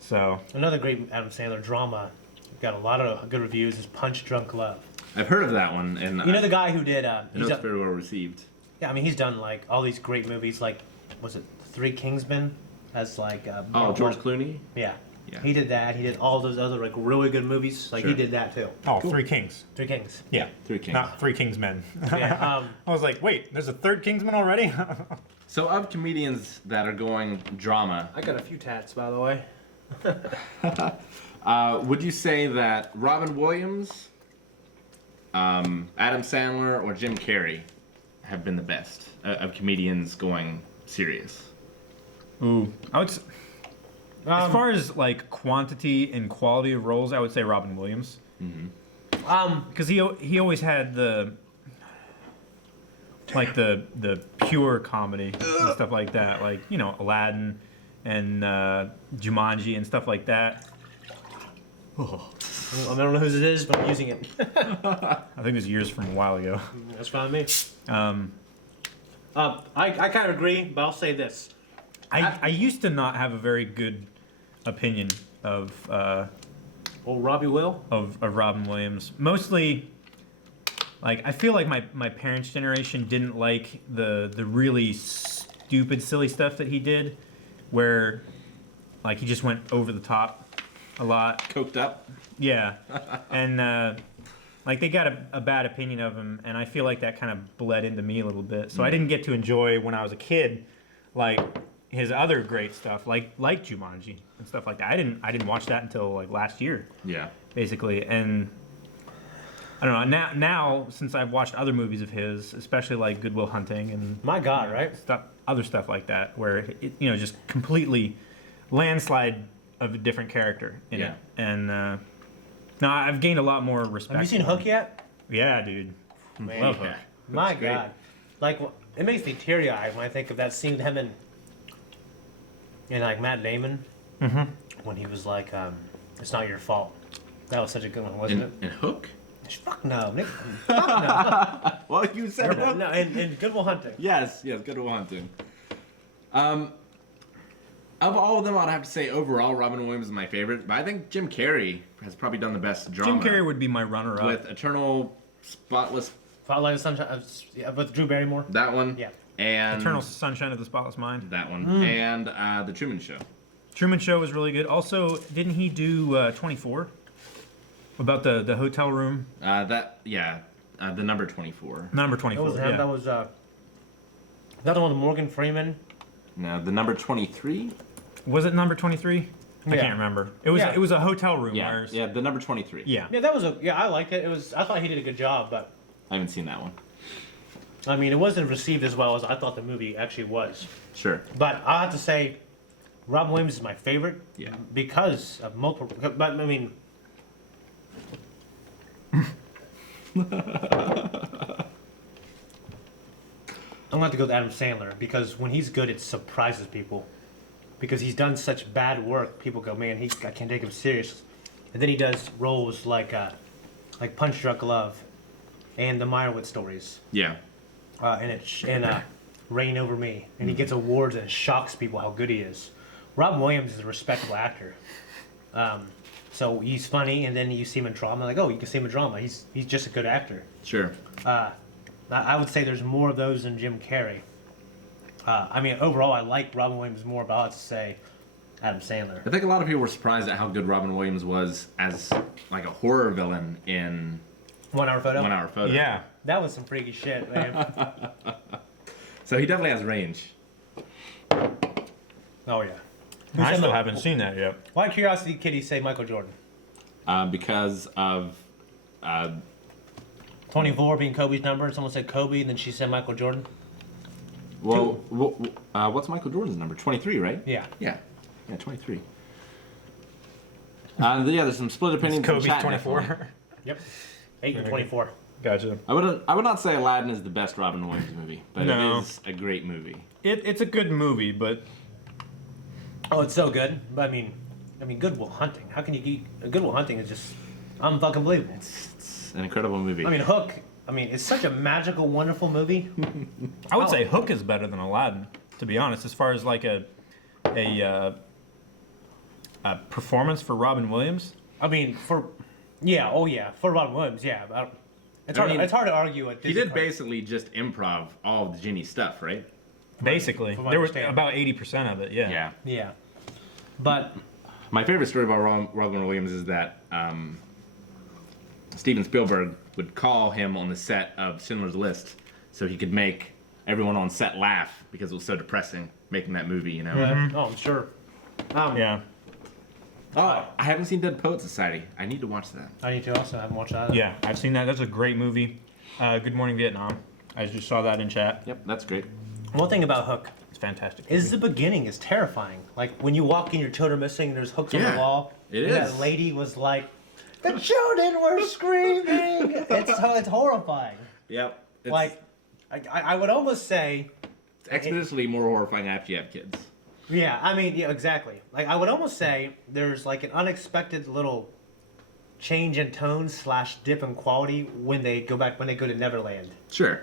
So Another great Adam Sandler drama, got a lot of good reviews, is Punch Drunk Love. I've heard of that one, and You know the guy who did, I know he's it's done, very well received. yeah, I mean, he's done like all these great movies, like, was it Three Kingsmen? As like, Oh, George Clooney? Yeah. Yeah. He did that. He did all those other like really good movies. Like he Sure. did that too. Three Kings. Three Kings. Yeah, Three Kings. not Three Kingsmen. Yeah. I was like, wait, there's a third Kingsman already? So of comedians that are going drama, I got a few tats, by the way. would you say that Robin Williams, Adam Sandler, or Jim Carrey have been the best of comedians going serious? Ooh, I would. As far as like quantity and quality of roles, I would say Robin Williams. Because he always had the pure comedy and stuff like that, like Aladdin and Jumanji and stuff like that. I don't know whose it is, but I'm using it. I think it was years from a while ago. That's fine with me. I kind of agree, but I'll say this. I used to not have a very good opinion of Robbie Will. of Robin Williams. Mostly, like I feel like my parents' generation didn't like the really stupid, silly stuff that he did, where like he just went over the top a lot. Coked up? Yeah, and like they got a bad opinion of him, and I feel like that kind of bled into me a little bit. So I didn't get to enjoy when I was a kid, like his other great stuff, like Jumanji and stuff like that. I didn't watch that until like last year. Yeah. Basically, and I don't know. Now since I've watched other movies of his, especially like Good Will Hunting and My God, right? other stuff like that, where it just completely landslide of a different character in Yeah. it, and no, I've gained a lot more respect. Have you seen for him. Hook yet? Yeah, dude. Man, Love Hook. My great. God, like it makes me teary-eyed when I think of that scene with him and like Matt Damon when he was like, "It's not your fault." That was such a good one, wasn't it? And Hook? Fuck no, Nick. Fuck Well, you said no. it. No, and Good Will Hunting. Yes, Good Will Hunting. Of all of them, I'd have to say overall, Robin Williams is my favorite. But I think Jim Carrey has probably done the best drama. Jim Carrey would be my runner-up. With Eternal Spotless. Spotlight of Sunshine with Drew Barrymore. That one. Yeah. And Eternal Sunshine of the Spotless Mind. That one. And The Truman Show. Truman Show was really good. Also, didn't he do 24? About the hotel room? The number 24. Number That 24. was him. Yeah. That was that the one with Morgan Freeman. No, the number 23. Was it number 23? I Yeah. can't remember. It was a hotel room. Yeah, where- the number 23. Yeah. Yeah, that was I liked it. I thought he did a good job, but I haven't seen that one. I mean, it wasn't received as well as I thought the movie actually was. Sure. But I have to say, Robin Williams is my favorite. Yeah. Because of multiple. But I mean. I'm going to have to go with Adam Sandler because when he's good, it surprises people. Because he's done such bad work, people go, man, I can't take him serious. And then he does roles like Punch Drunk Love and the Meyerowitz stories. Yeah. And Reign Over Me. And he gets awards and it shocks people how good he is. Robin Williams is a respectable actor. So he's funny, and then you see him in drama, like, oh, you can see him in drama. He's just a good actor. Sure. I would say there's more of those than Jim Carrey. I mean, overall, I like Robin Williams more, but I'll have to say Adam Sandler. I think a lot of people were surprised at how good Robin Williams was as like a horror villain in 1 Hour Photo? 1 Hour Photo. Yeah. That was some freaky shit, man. So he definitely has range. Oh, yeah. I still haven't seen that yet. Why, curiosity, Kitty, say Michael Jordan? Because of 24 being Kobe's number, and someone said Kobe, and then she said Michael Jordan. well, what's Michael Jordan's number? 23, right? Yeah. Yeah, 23. There's some split opinions. in Kobe's chat, 24. definitely. Yep. 8 and 24. Gotcha. I would not say Aladdin is the best Robin Williams movie, but No. it is a great movie. It's a good movie, but Oh, it's so good. But I mean, Good Will Hunting. How can you get Good Will Hunting is just unfucking believable. It's an incredible movie. I mean, Hook. I mean, it's such a magical, wonderful movie. I would say Hook is better than Aladdin, to be honest, as far as like a performance for Robin Williams. I mean, for Robin Williams, yeah. But it's hard to argue at he did basically just improv all of the Genie stuff, right? Basically, From my there was understanding. about 80% of it. Yeah. Yeah. Yeah. But My favorite story about Robin Williams is that Steven Spielberg would call him on the set of Schindler's List so he could make everyone on set laugh because it was so depressing making that movie, you know? oh, I'm sure. Yeah. Oh, I haven't seen Dead Poet Society. I need to watch that. I need to also. I haven't watched that. Yeah, I've seen that. That's a great movie. Good Morning Vietnam. I just saw that in chat. Yep, that's great. One thing about Hook It's fantastic. is the beginning is terrifying. Like when you walk in, your children are missing. There's hooks on the Yeah, wall. it and is. That lady was like, the children were screaming. It's horrifying. Yep. It's Like, I would almost say, exponentially more horrifying after you have kids. yeah. I mean, yeah, exactly. Like I would almost say there's like an unexpected little change in tone / dip in quality when they go to Neverland, Sure.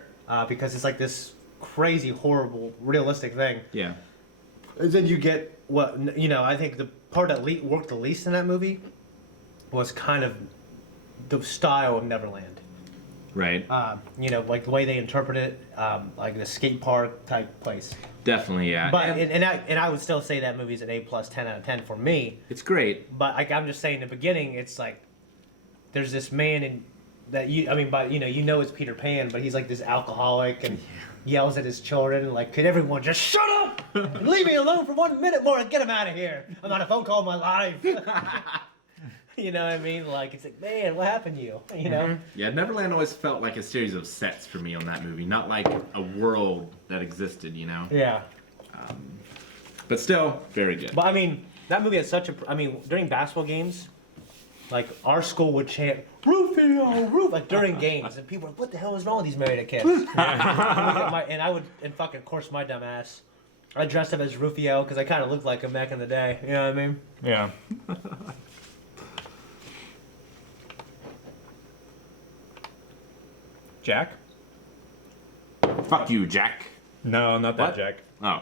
because it's like this crazy, horrible, realistic thing. Yeah. And then you get I think the part that worked the least in that movie was kind of the style of Neverland. Right. Like the way they interpret it, like the skate park type place. Definitely, yeah. But And and I would still say that movie's an A+, 10 out of 10 for me. it's great. But I'm just saying, in the beginning, it's like there's this man it's Peter Pan, but he's like this alcoholic and yells at his children like, could everyone just shut up and leave me alone for 1 minute more and get him out of here? I'm on a phone call in my life. You know what I mean? Like, it's like, man, what happened to you? You know? Yeah, Neverland always felt like a series of sets for me on that movie, not like a world that existed, you know? Yeah. But still, very good. But I mean, that movie had during basketball games, like our school would chant Rufio, like during games, and people were like, "What the hell is wrong with these Marietta kids?" Of course, my dumb ass, I dressed up as Rufio because I kind of looked like him back in the day. You know what I mean? Yeah. Jack? Fuck you, Jack. No, not that What? Jack. Oh.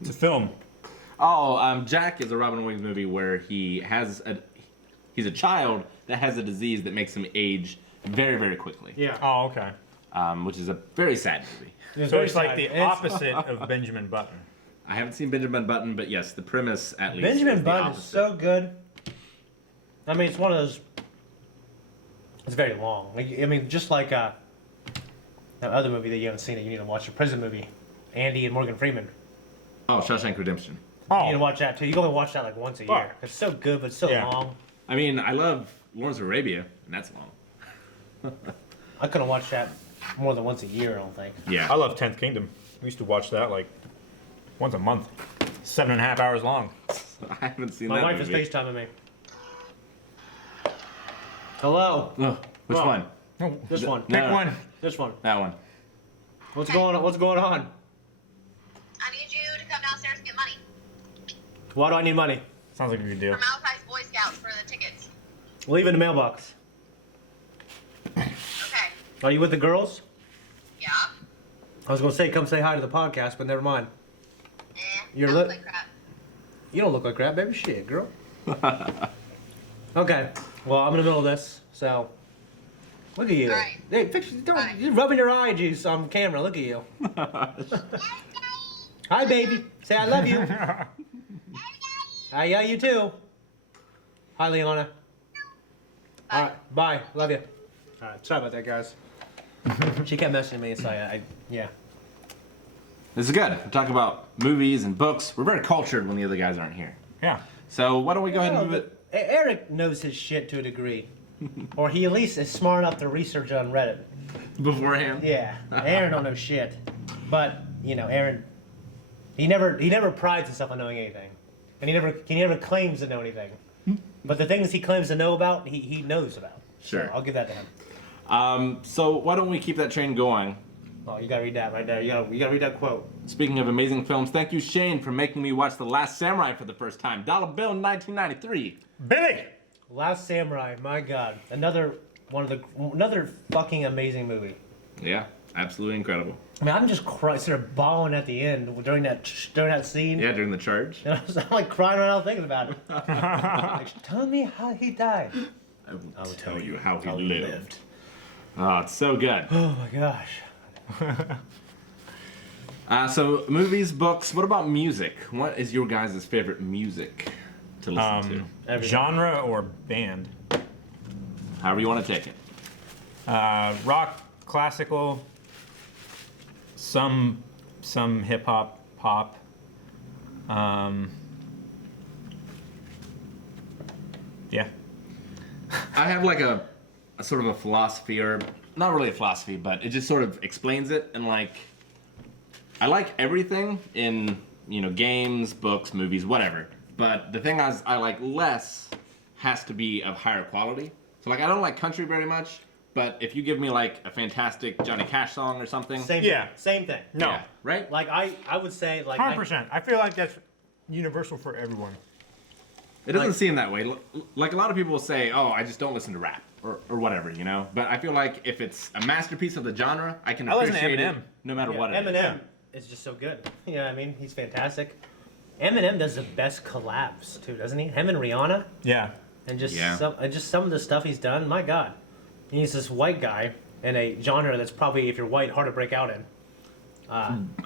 It's a film. Oh, Jack is a Robin Williams movie where he's a child that has a disease that makes him age very, very quickly. Yeah. Oh, okay. Which is a very sad movie. So it's like the opposite of Benjamin Button. I haven't seen Benjamin Button, but yes, the premise at least. Benjamin is the Button is opposite. so good. I mean, it's one of those. It's very long. Like, I mean, just like that other movie that you haven't seen that you need to watch, the prison movie, Andy and Morgan Freeman. Oh, Shawshank Redemption. You need to Oh, watch that too. You can only watch that like once a year. It's so good, but so Yeah. long. I mean, I love Lawrence of Arabia, and that's long. I couldn't watch that more than once a year. I don't think. Yeah. I love 10th Kingdom. We used to watch that like once a month. 7.5 hours long. I haven't seen My that wife movie. is FaceTiming me. Hello. Ugh, which Oh. one? This one. No, Pick no, one. This one. That one. What's going on? What's going on? I need you to come downstairs and get money Why do I need money? Sounds like a good deal. from Malachi's Boy Scouts for the tickets. Leave it in the mailbox. Okay. Are you with the girls? Yeah. I was gonna say come say hi to the podcast, but never mind. You're Sounds lit. like crap. You don't look like crap, baby. Shit, girl. Okay. Well, I'm in the middle of this, so look at you. All right. Hey, Bye. you're rubbing your eye juice on camera. Look at you. Hi, baby. Say I love you. I you too. Hi, Leona. All right. Bye. Love you. All right. Sorry about that, guys. She kept messaging me, so yeah. This is good. We're talking about movies and books. We're very cultured when the other guys aren't here. Yeah. So why don't we go ahead and move it? Eric knows his shit to a degree, or he at least is smart enough to research on Reddit. Beforehand? Yeah, Aaron don't know shit, but you know, Aaron, he never prides himself on knowing anything, and he never claims to know anything. But the things he claims to know about, he knows about. Sure. So I'll give that to him. So why don't we keep that train going? Oh, you gotta read that right there. You gotta read that quote. Speaking of amazing films, thank you, Shane, for making me watch The Last Samurai for the first time. Dollar Bill in 1993. Billy! Last Samurai, my God, another fucking amazing movie. Yeah, absolutely incredible. I mean, I'm just sort of bawling at the end during that scene. Yeah, during the charge. And I'm like crying right now thinking about it. Like, tell me how he died. I will tell you how he lived. Oh, it's so good. Oh my gosh. So movies, books. What about music? What is your guys' favorite music to listen Everything. Genre or band? to? However you want to take it. Rock, classical, some hip hop, pop. Yeah. I have like a sort of a philosophy, or not really a philosophy, but it just sort of explains it. And like, I like everything in, games, books, movies, whatever. But the thing I like less has to be of higher quality. So like, I don't like country very much, but if you give me like a fantastic Johnny Cash song or something, Same thing. No. yeah, right? Like I would say like 100%. I feel like that's universal for everyone. It doesn't seem that way. Like a lot of people will say, "Oh, I just don't listen to rap or whatever," But I feel like if it's a masterpiece of the genre, I can I listen to appreciate it Eminem. no matter what it is. Eminem is just so good. You know what I mean? He's fantastic. Eminem does the best collabs too, doesn't he? Him and Rihanna, Yeah. and just Yeah. some of the stuff he's done. My God, he's this white guy in a genre that's probably, if you're white, hard to break out in.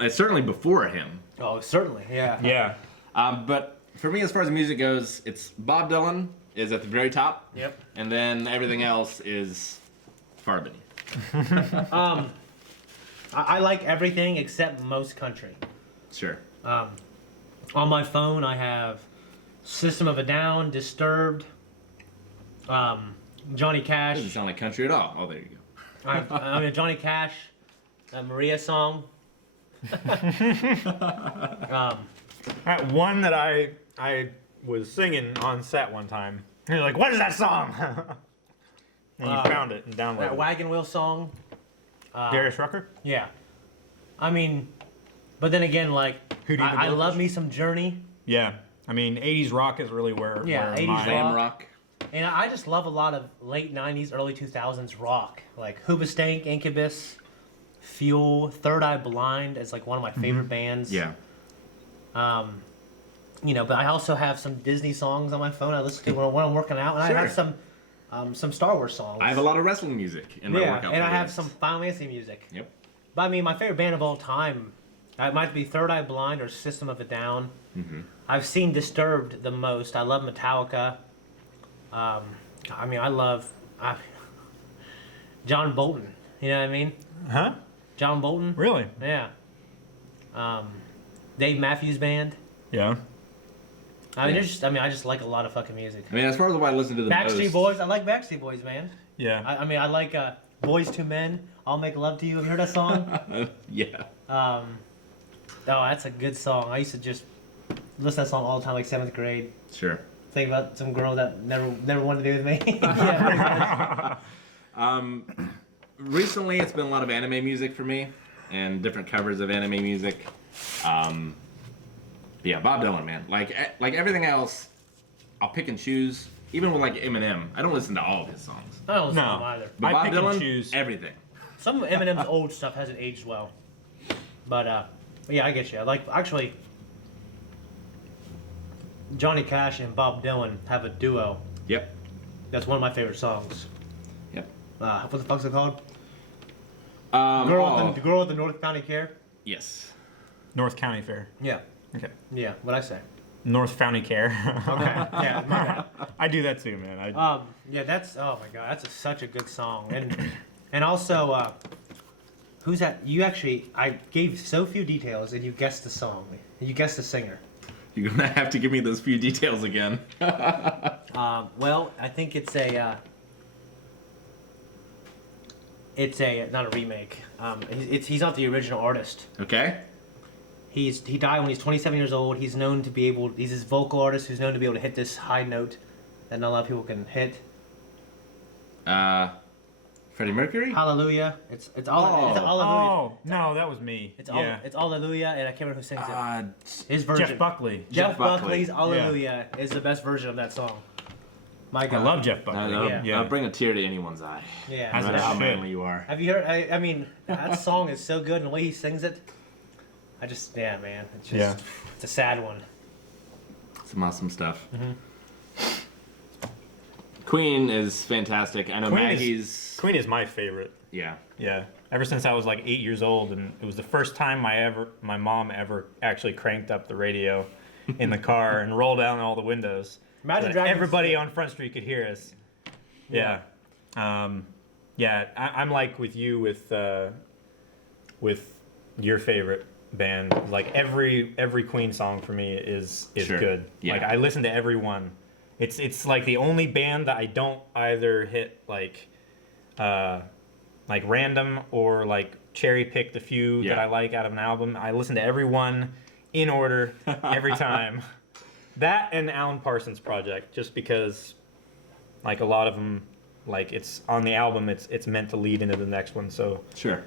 It's certainly before him. Oh, certainly, yeah. Yeah. But for me, as far as music goes, it's Bob Dylan is at the very top. Yep. And then everything else is far beneath. I like everything except most country. Sure. On my phone, I have System of a Down, Disturbed, Johnny Cash. Doesn't sound like country at all. Oh, there you go. I mean, Johnny Cash, a Maria song. One that I was singing on set one time. And you're like, what is that song? And you found it and downloaded That it. Wagon Wheel song. Darius Rucker? Yeah. I mean, but then again, like, Hootie and the I love Blowfish? me some Journey. Yeah. I mean, 80s rock is really where 80s my, Glam rock. And I just love a lot of late 90s, early 2000s rock. Like Hoobastank, Incubus, Fuel, Third Eye Blind is like one of my favorite bands. Yeah. You know, but I also have some Disney songs on my phone I listen to when I'm working out. And Sure. I have some Star Wars songs. I have a lot of wrestling music in my workout and I have playlists. some Final Fantasy music. Yep. But I mean, my favorite band of all time, it might be Third Eye Blind or System of a Down. Mm-hmm. I've seen Disturbed the most. I love Metallica. I mean, I love John Bolton. You know what I mean? Huh? John Bolton. Really? Yeah. Dave Matthews Band. Yeah. I mean, I just like a lot of fucking music. I mean, as far as what I listen to the Backstreet most... Boys. I like Backstreet Boys, man. Yeah. I mean, I like Boys to Men. I'll Make Love to You. Have you heard that song? Yeah. Oh, that's a good song. I used to just listen to that song all the time, like 7th grade. Sure. Think about some girl that never wanted to be with me. Yeah, Recently, it's been a lot of anime music for me, and different covers of anime music. Yeah, Bob Dylan, man. Like everything else, I'll pick and choose. Even with like Eminem, I don't listen to all of his songs. I don't listen to No. them either. But I Bob pick and Dylan, choose. everything. Some of Eminem's old stuff hasn't aged well. But yeah, I get you. Like, actually, Johnny Cash and Bob Dylan have a duo. Yep. That's one of my favorite songs. Yep. What the fuck's it called? Oh, The Girl with the North County Care? yes. North County Fair. Yeah. Okay. Yeah, what'd I say? North County Care. Okay. Yeah, my bad. I do that too, man. Yeah, that's, oh my god, that's such a good song. And also, who's that? You actually, I gave so few details and you guessed the song. You guessed the singer. You're gonna have to give me those few details again. Well, I think it's a not a remake. He's not the original artist. Okay. He died when he's 27 years old. He's known to be able. He's this vocal artist who's known to be able to hit this high note that not a lot of people can hit. Freddie Mercury? Hallelujah. It's Hallelujah. Oh, no, that was me. It's yeah. it's Hallelujah, and I can't remember who sings it. His version. Jeff Buckley. Jeff Buckley. Buckley's Hallelujah is the best version of that song. My I God. love Jeff Buckley. Yeah. I'll bring a tear to anyone's eye. Yeah. As No it matter how should. manly you are. Have you heard? I mean, that song is so good, and the way he sings it, yeah, man, it's just, it's a sad one. Some awesome stuff. Mm-hmm. Queen is fantastic. I know Queen is my favorite. Yeah. Yeah. Ever since I was like 8 years old, and it was the first time my mom ever actually cranked up the radio in the car and rolled down all the windows. Imagine so that driving everybody on Front Street could hear us. Yeah. I'm like with you with your favorite band. Like every Queen song for me is Sure. good. Yeah. Like I listen to every one. It's like the only band that I don't either hit like random or like cherry pick the few that I like out of an album. I listen to every one in order every time. That and Alan Parsons Project, just because like a lot of them, like it's on the album, it's meant to lead into the next one. So Sure.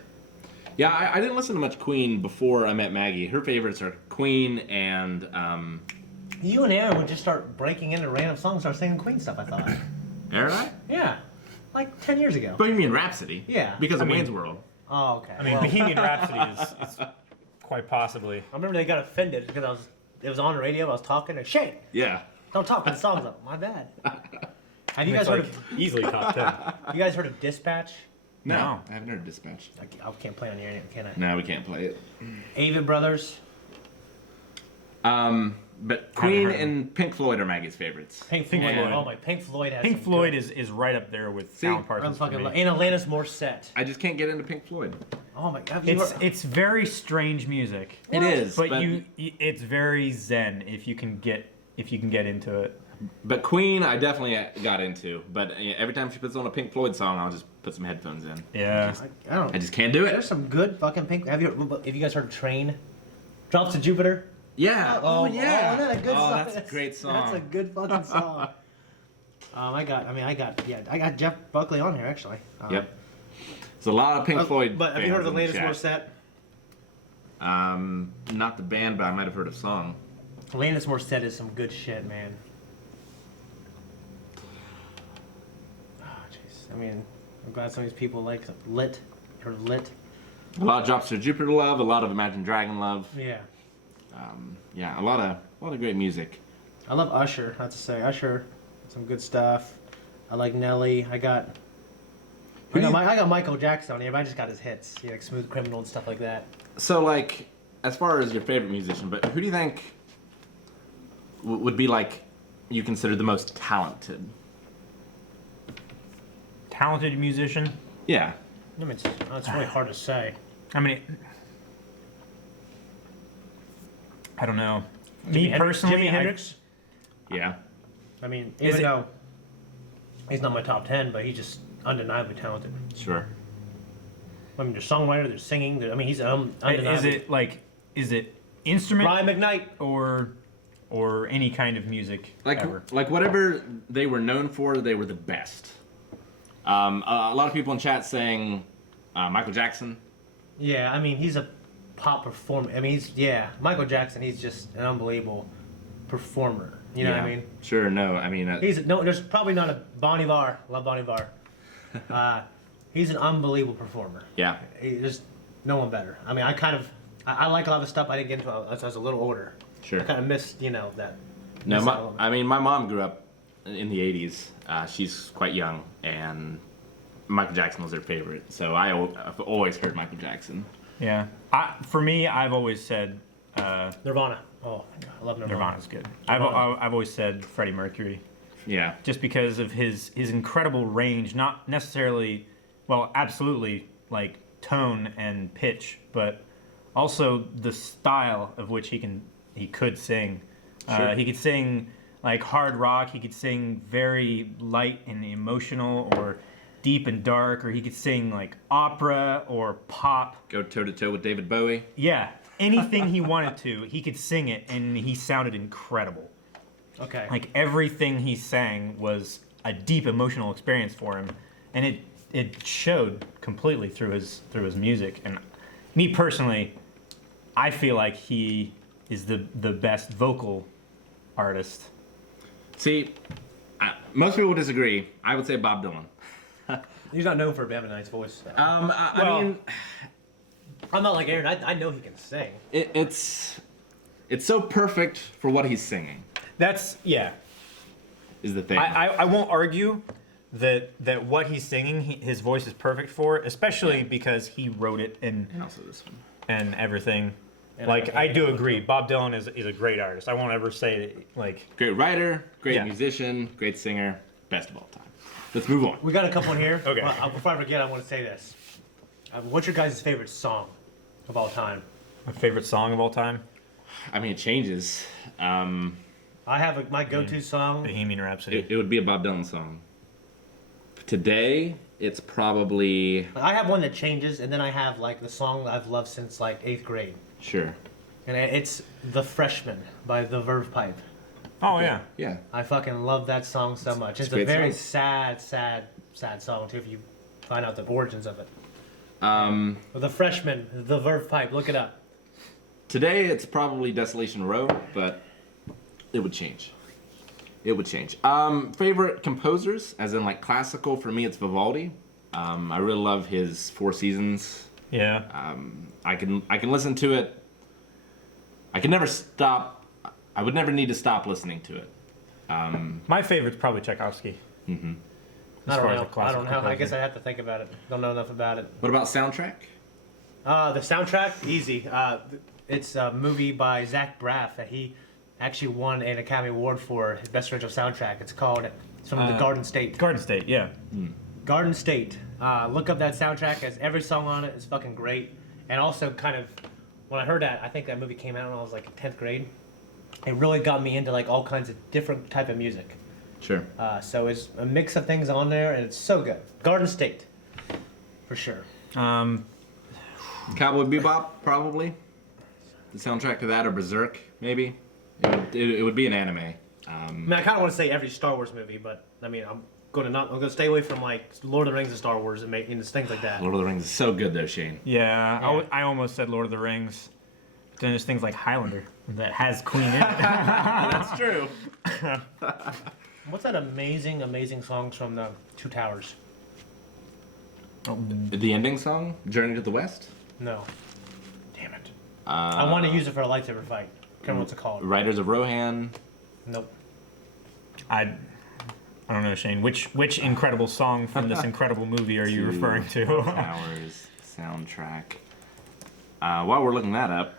Yeah, I didn't listen to much Queen before I met Maggie. Her favorites are Queen and You and Aaron would just start breaking into random songs, and start singing Queen stuff. I thought. Aaron and I? Yeah, like 10 years ago. But you mean Rhapsody? Yeah. Because of I mean- Wayne's World. Oh, okay. I mean, Bohemian Rhapsody is quite possibly. I remember they got offended because it was on the radio. I was talking. And, Shane, Yeah. don't talk when the song's up. My bad. Have you guys It's heard like of? easily top 10. You guys heard of Dispatch? No. I haven't heard Dispatch. I can't play on the internet, can I? No, we can't play it. Avett Brothers. But Queen and Pink Floyd are Maggie's favorites. Pink Pink Floyd. Floyd. Oh my, Pink Floyd has. Pink some Floyd good- is right up there with See, Alan I'm Parsons. for fucking. me. And Alanis Morissette. I just can't get into Pink Floyd. Oh my God. Have you heard- It's very strange music. It is, but it's very zen if you can get into it. But Queen, I definitely got into. But every time she puts on a Pink Floyd song, I'll just put some headphones in. Yeah. I don't. I just can't do There's it. some good fucking Pink. Have you guys heard of Train? Drops to Jupiter. Yeah. Oh, yeah. isn't that a good song? That's a great song. That's a good fucking song. I got Jeff Buckley on here actually. Yep. There's a lot of Pink Floyd. But have you heard of fans in Alanis the chat. Morissette? Not the band, but I might have heard a song. Alanis Morissette is some good shit, man. I mean, I'm glad some of these people like lit. A lot of Drops to Jupiter love, a lot of Imagine Dragon love. Yeah. Yeah, a lot of great music. I love Usher. I have to say, Usher, some good stuff. I like Nelly. I got Michael Jackson on here, but I just got his hits. Yeah, like Smooth Criminal and stuff like that. So, like, as far as your favorite musician, but who do you think would be, like, you consider the most talented? Talented musician? Yeah. I mean, it's really hard to say. I mean, I don't know. Jimi Personally, Hendrix? Yeah. I mean, Is even it- though he's not my top 10, but he's just undeniably talented. Sure. I mean, there's songwriter, there's singing. I mean, he's undeniably. Is it instrument Ryan McKnight? or any kind of music ever? Like whatever they were known for, they were the best. A lot of people in chat saying Michael Jackson. Yeah, I mean, he's a pop performer. I mean, Michael Jackson. He's just an unbelievable performer. You know what I mean? Sure. No. I mean. There's probably not a Bon Iver. Love Bon Iver. He's an unbelievable performer. Yeah. There's no one better. I mean, I like a lot of stuff I didn't get into as I was a little older. Sure. I kind of missed, that. No, missed that element. I mean, my mom grew up in the '80s. She's quite young, and Michael Jackson was her favorite. So I've always heard Michael Jackson. Yeah. For me, I've always said Nirvana. Oh, I love Nirvana. Nirvana's good. I've always said Freddie Mercury. Yeah. Just because of his incredible range, not necessarily, well, absolutely like tone and pitch, but also the style of which he could sing. Sure. He could sing like hard rock. He could sing very light and emotional, or deep and dark, or he could sing like opera or pop. Go toe to toe with David Bowie. Yeah, anything he wanted to, he could sing it, and he sounded incredible. Okay. Like everything he sang was a deep emotional experience for him, and it showed completely through his music. And me personally, I feel like he is the best vocal artist. See, most people disagree. I would say Bob Dylan. He's not known for having a nice voice. I mean, I'm not like Aaron. I know he can sing. it's so perfect for what he's singing. That's Is the thing. I won't argue that what he's singing, his voice is perfect for, especially because he wrote it and also this one. and everything. And Like I do agree, Bob Dylan is a great artist. I won't ever say like Great writer, great Yeah. musician, great singer, best of all time. Let's move on. We got a couple in here. Okay. Well, before I forget, I want to say this. What's your guys' favorite song of all time? my favorite song of all time, I mean, it changes. I have my go-to song. Bohemian Rhapsody. It would be a Bob Dylan song. Today, it's probably I have one that changes, and then I have like the song I've loved since like 8th grade, sure. and it's "The Freshman" by the Verve Pipe. Oh yeah. Yeah. I fucking love that song so much. It's a a great very song. sad song too. If you find out the origins of it. Um, The Freshman, the Verve Pipe. Look it up. Today, it's probably Desolation Row, but it would change. It would change. Favorite composers, as in like classical, for me, it's Vivaldi. I really love his Four Seasons. Yeah. I can listen to it. I can never stop. I would never need to stop listening to it. My favorite's probably Tchaikovsky. Mm-hmm. I don't know. I classical don't know. I composer. guess I have to think about it. Don't know enough about it. What about soundtrack? The soundtrack, easy. It's a movie by Zach Braff that he actually won an Academy Award for his best original soundtrack. It's from the Garden State. Garden State, yeah. Garden State. Look up that soundtrack. It has every song on it. It's fucking great. And also kind of, when I heard that, I think that movie came out when I was like 10th grade. It really got me into like all kinds of different type of music. Sure. So it's a mix of things on there, and it's so good. Garden State, for sure. Cowboy Bebop, probably. The soundtrack to that, or Berserk, maybe. It would be an anime. I mean, I kind of want to say every Star Wars movie, but I mean, I'm gonna stay away from like Lord of the Rings and Star Wars and things like that. Lord of the Rings is so good, though, Shane. Yeah, I almost said Lord of the Rings. Then there's things like Highlander that has Queen in it. That's true. What's that amazing songs from the Two Towers? The ending song, Journey to the West. No. Damn it. I want to use it for a lightsaber fight. I can't remember what's it called. Riders of Rohan. Nope. I don't know, Shane. Which incredible song from this incredible movie are you referring to? Towers soundtrack. While we're looking that up,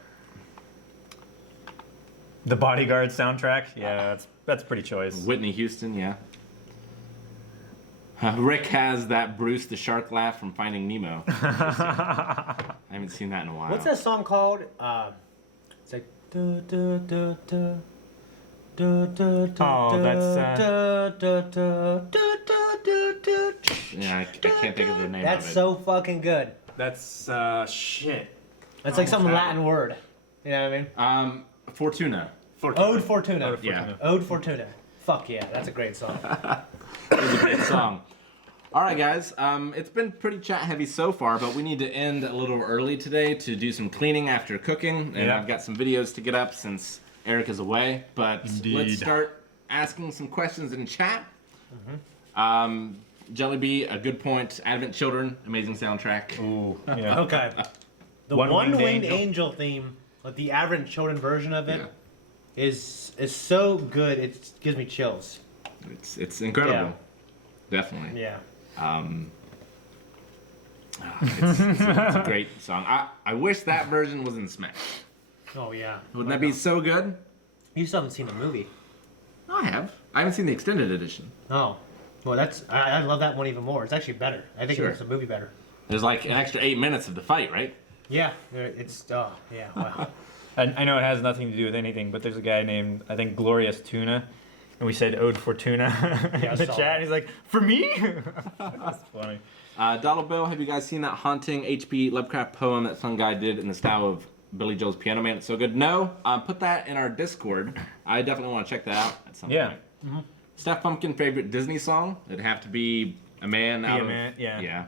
The Bodyguard soundtrack. Yeah, that's pretty choice. Whitney Houston, yeah. Rick has that Bruce the shark laugh from Finding Nemo. I haven't seen that in a while. What's that song called? It's like. Yeah, I can't think of the name That's of it. so fucking good. That's shit. That's like some Latin word. You know what I mean? Fortuna. Ode Fortuna. Yeah. Ode Fortuna. Fuck yeah, that's a great song. That was a great song. All right, guys. It's been pretty chat heavy so far, but we need to end a little early today to do some cleaning after cooking, and I've got some videos to get up since Eric is away. But let's start asking some questions in chat. Jellyby, a good point. Advent Children, amazing soundtrack. Ooh, yeah. Okay. The One-Winged Angel theme, like the Advent Children version of it, is so good. It gives me chills. It's incredible. Definitely. Yeah. It's a great song. I wish that version was in Smash. Oh yeah. Wouldn't that be so good? You still haven't seen the movie. I have. I haven't seen the extended edition. Oh. Well, I love that one even more. It's actually better. I think Sure. it makes the movie better. There's like an extra 8 minutes of the fight, right? Yeah. It's yeah. Wow. I know it has nothing to do with anything, but there's a guy named, I think, Glorious Tuna, and we said Ode Fortuna Yeah, in the I saw chat. that. He's like, for me? That's funny. Donald Bill, have you guys seen that haunting H.P. Lovecraft poem that some guy did in the style of Billy Joel's Piano Man? It's so good. No, put that in our Discord. I definitely want to check that out at some point. Mm-hmm. Steph Pumpkin, favorite Disney song? It'd have to be A Man Out of... Man, yeah.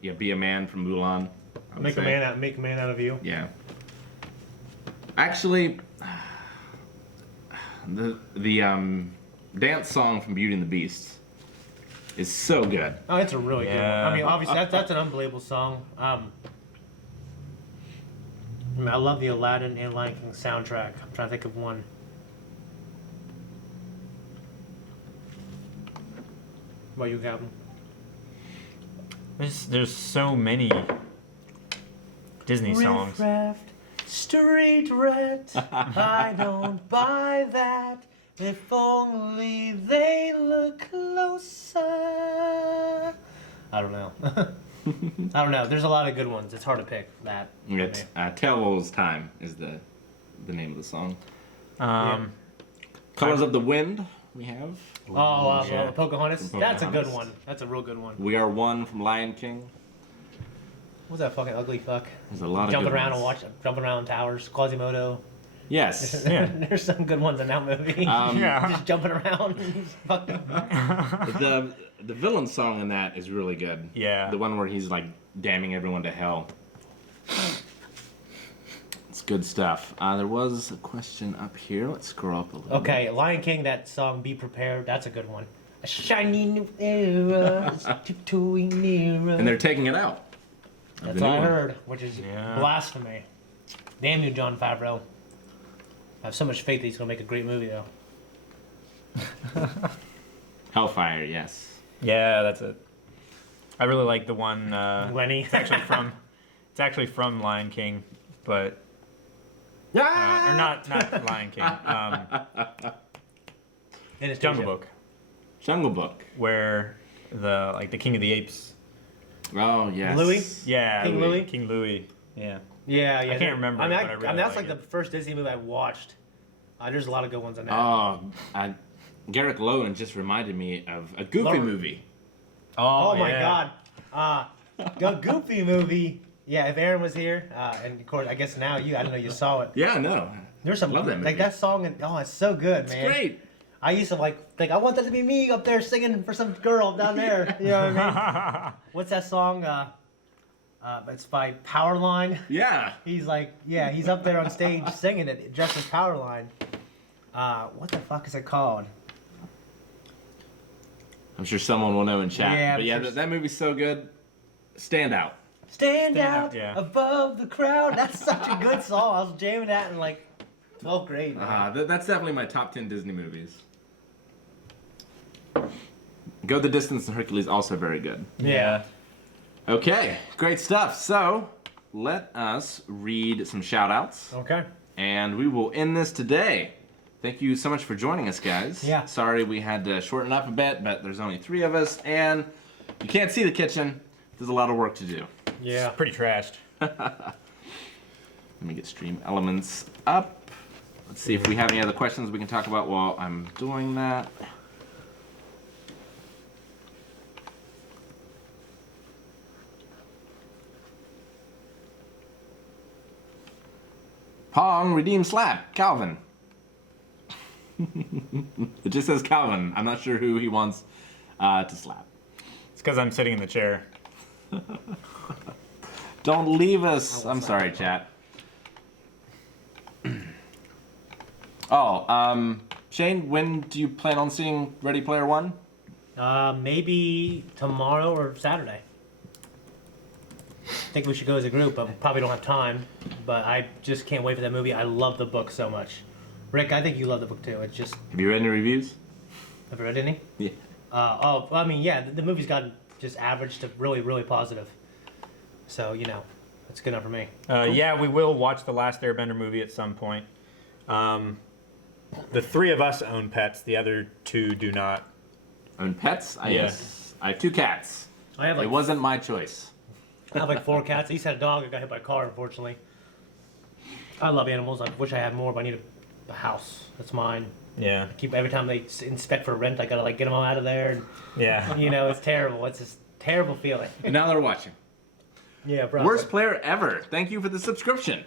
Yeah, Be a Man from Mulan. I would Make a say. man out of you. Yeah. Actually, the dance song from Beauty and the Beast is so good. Oh, it's a really good one. Yeah. I mean, obviously that's an unbelievable song. I mean, I love the Aladdin and Lion King soundtrack. I'm trying to think of one. What you got? There's so many Disney songs. Riff-raff, street rat, I don't buy that. If only they look closer. I don't know. I don't know. There's a lot of good ones. It's hard to pick that. It's Tell's Time is the name of the song. Colors of the Wind we have. Oh, Pocahontas. From That's a good Pocahontas. one. That's a real good one. We Are One from Lion King. What's that fucking ugly fuck? There's a lot of Jumping good around ones. jumping around towers. Quasimodo. Yes. Yeah. There's some good ones in that movie. Yeah. Just jumping around. He's fucked up. The villain song in that is really good. Yeah. The one where he's like damning everyone to hell. It's good stuff. There was a question up here. Let's scroll up a little. Okay, Lion King, that song, Be Prepared, that's a good one. A shiny new era is tiptoeing nearer. And they're taking it out. That's what I heard, which is Yeah. blasphemy. Damn you, Jon Favreau. I have so much faith that he's going to make a great movie, though. Hellfire, yes. Yeah, that's it. I really like the one. Lenny. It's actually from Lion King, but or not Lion King. Anastasia. Jungle Book, Jungle Book. where the King of the Apes. Oh, yes. Louis? Yeah, King Louis? King Louis. Yeah. Yeah. I can't remember I mean, it, but I really that's like like the first Disney movie I watched. There's a lot of good ones in that. Oh, Garrick Lowen just reminded me of a Goofy movie. Oh my yeah. God. The Goofy movie. Yeah, if Aaron was here, and of course, I guess now I don't know, you saw it. Yeah, no. There's some, Love that movie. like that song, and it's so good, It's man. great. I used to think, I want that to be me up there singing for some girl down there. You know what I mean? What's that song? It's by Powerline. Yeah. He's he's up there on stage singing it, dressed as Powerline. What the fuck is it called? I'm sure someone will know in chat. Yeah, but yeah, I'm sure that movie's so good. Stand Out. Stand out yeah. above the crowd. That's such a good song. I was jamming that in like 12th grade. Man. That's definitely my top 10 Disney movies. Go the Distance and Hercules also very good. Yeah. Okay, great stuff. So let us read some shout outs. Okay. And we will end this today. Thank you so much for joining us, guys. Yeah. Sorry we had to shorten up a bit, but there's only 3 of us, and you can't see the kitchen. There's a lot of work to do. Yeah. Pretty trashed. Let me get stream elements up. Let's see if we have any other questions we can talk about while I'm doing that. Pong, redeem slap. Calvin. It just says Calvin. I'm not sure who he wants to slap. It's because I'm sitting in the chair. Don't leave us. I'm sorry, chat. Shane, when do you plan on seeing Ready Player One? Maybe tomorrow or Saturday. I think we should go as a group, but we probably don't have time. But I just can't wait for that movie. I love the book so much. Rick, I think you love the book too. It's just. Have you read any reviews? Have you read any? Yeah. I mean, yeah, the movie's gotten just average to really, really positive. So, that's good enough for me. Yeah, we will watch the Last Airbender movie at some point. The 3 of us own pets. The other 2 do not. Own pets? Yes. I have 2 cats. It wasn't my choice. I have like 4 cats. I used to have a dog. I got hit by a car, unfortunately. I love animals. I wish I had more, but I need a house. That's mine. Yeah. Every time they inspect for rent, I gotta get them all out of there. And, yeah. It's terrible. It's just terrible feeling. And now they're watching. Yeah, bro. Worst player ever. Thank you for the subscription.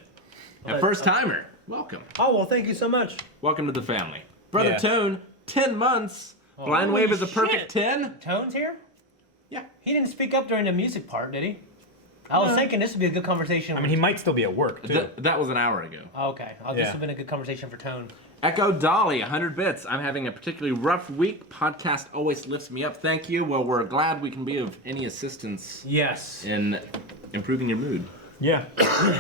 And first timer. Welcome. Oh, well, thank you so much. Welcome to the family. Brother Tone, 10 months. Blind Wave is a perfect 10. Tone's here? Yeah. He didn't speak up during the music part, did he? I was thinking this would be a good conversation. I mean, he might still be at work, too. That was an hour ago. Okay. This would have been a good conversation for Tone. Echo Dolly, 100 bits. I'm having a particularly rough week. Podcast always lifts me up. Thank you. Well, we're glad we can be of any assistance. Yes. In improving your mood. Yeah.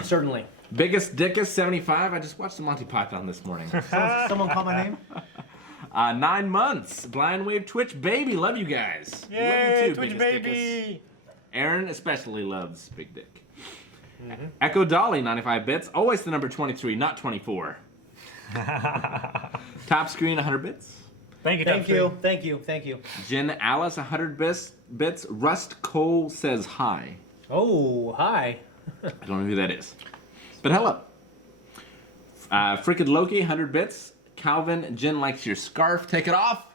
Certainly. Biggest Dickus, 75. I just watched the Monty Python this morning. Someone call my name? 9 months. Blind Wave Twitch Baby. Love you guys. Yay, love you too, Twitch Biggest Baby. Dickus. Aaron especially loves Big Dick. Mm-hmm. Echo Dolly, 95 bits. Always the number 23, not 24. Top Screen, 100 bits. Thank you. Thank you. Jen Alice, 100 bits. Rust Cole says hi. Oh, hi. I don't know who that is. But hello. Frickin' Loki, 100 bits. Calvin, Jen likes your scarf. Take it off.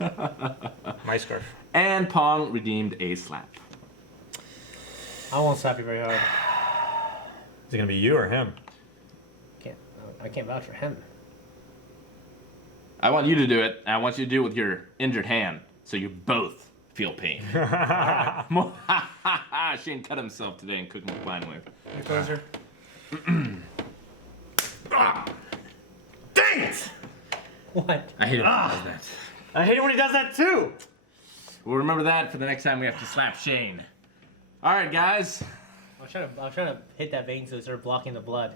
My scarf. And Pong redeemed a slap. I won't slap you very hard. Is it going to be you or him? I can't vouch for him. I want you to do it, and I want you to do it with your injured hand, so you both feel pain. Shane cut himself today in cooking with Blind Wave. Your closer. Dang it! What? I hate it when he does that. I hate it when he does that too. We'll remember that for the next time we have to slap Shane. All right, guys. I was trying to hit that vein so it started blocking the blood.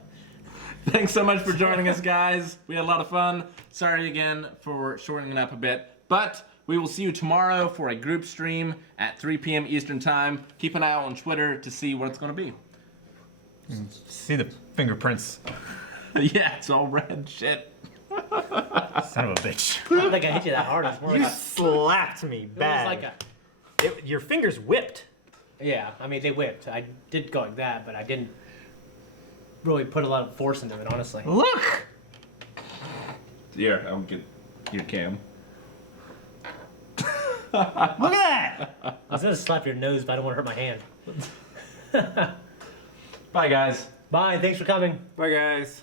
Thanks so much for joining us, guys. We had a lot of fun. Sorry again for shortening it up a bit, but we will see you tomorrow for a group stream at 3 p.m. Eastern Time. Keep an eye out on Twitter to see what it's going to be. See the fingerprints. Yeah, it's all red shit. Son of a bitch. I don't think I hit you that hard. It's more You like slapped me bad. Your fingers whipped. Yeah, I mean, they whipped. I did go like that, but I didn't really put a lot of force into it, honestly. Look! Here, I'll get your cam. Look at that! I was going to slap your nose, but I don't want to hurt my hand. Bye, guys. Bye, thanks for coming. Bye, guys.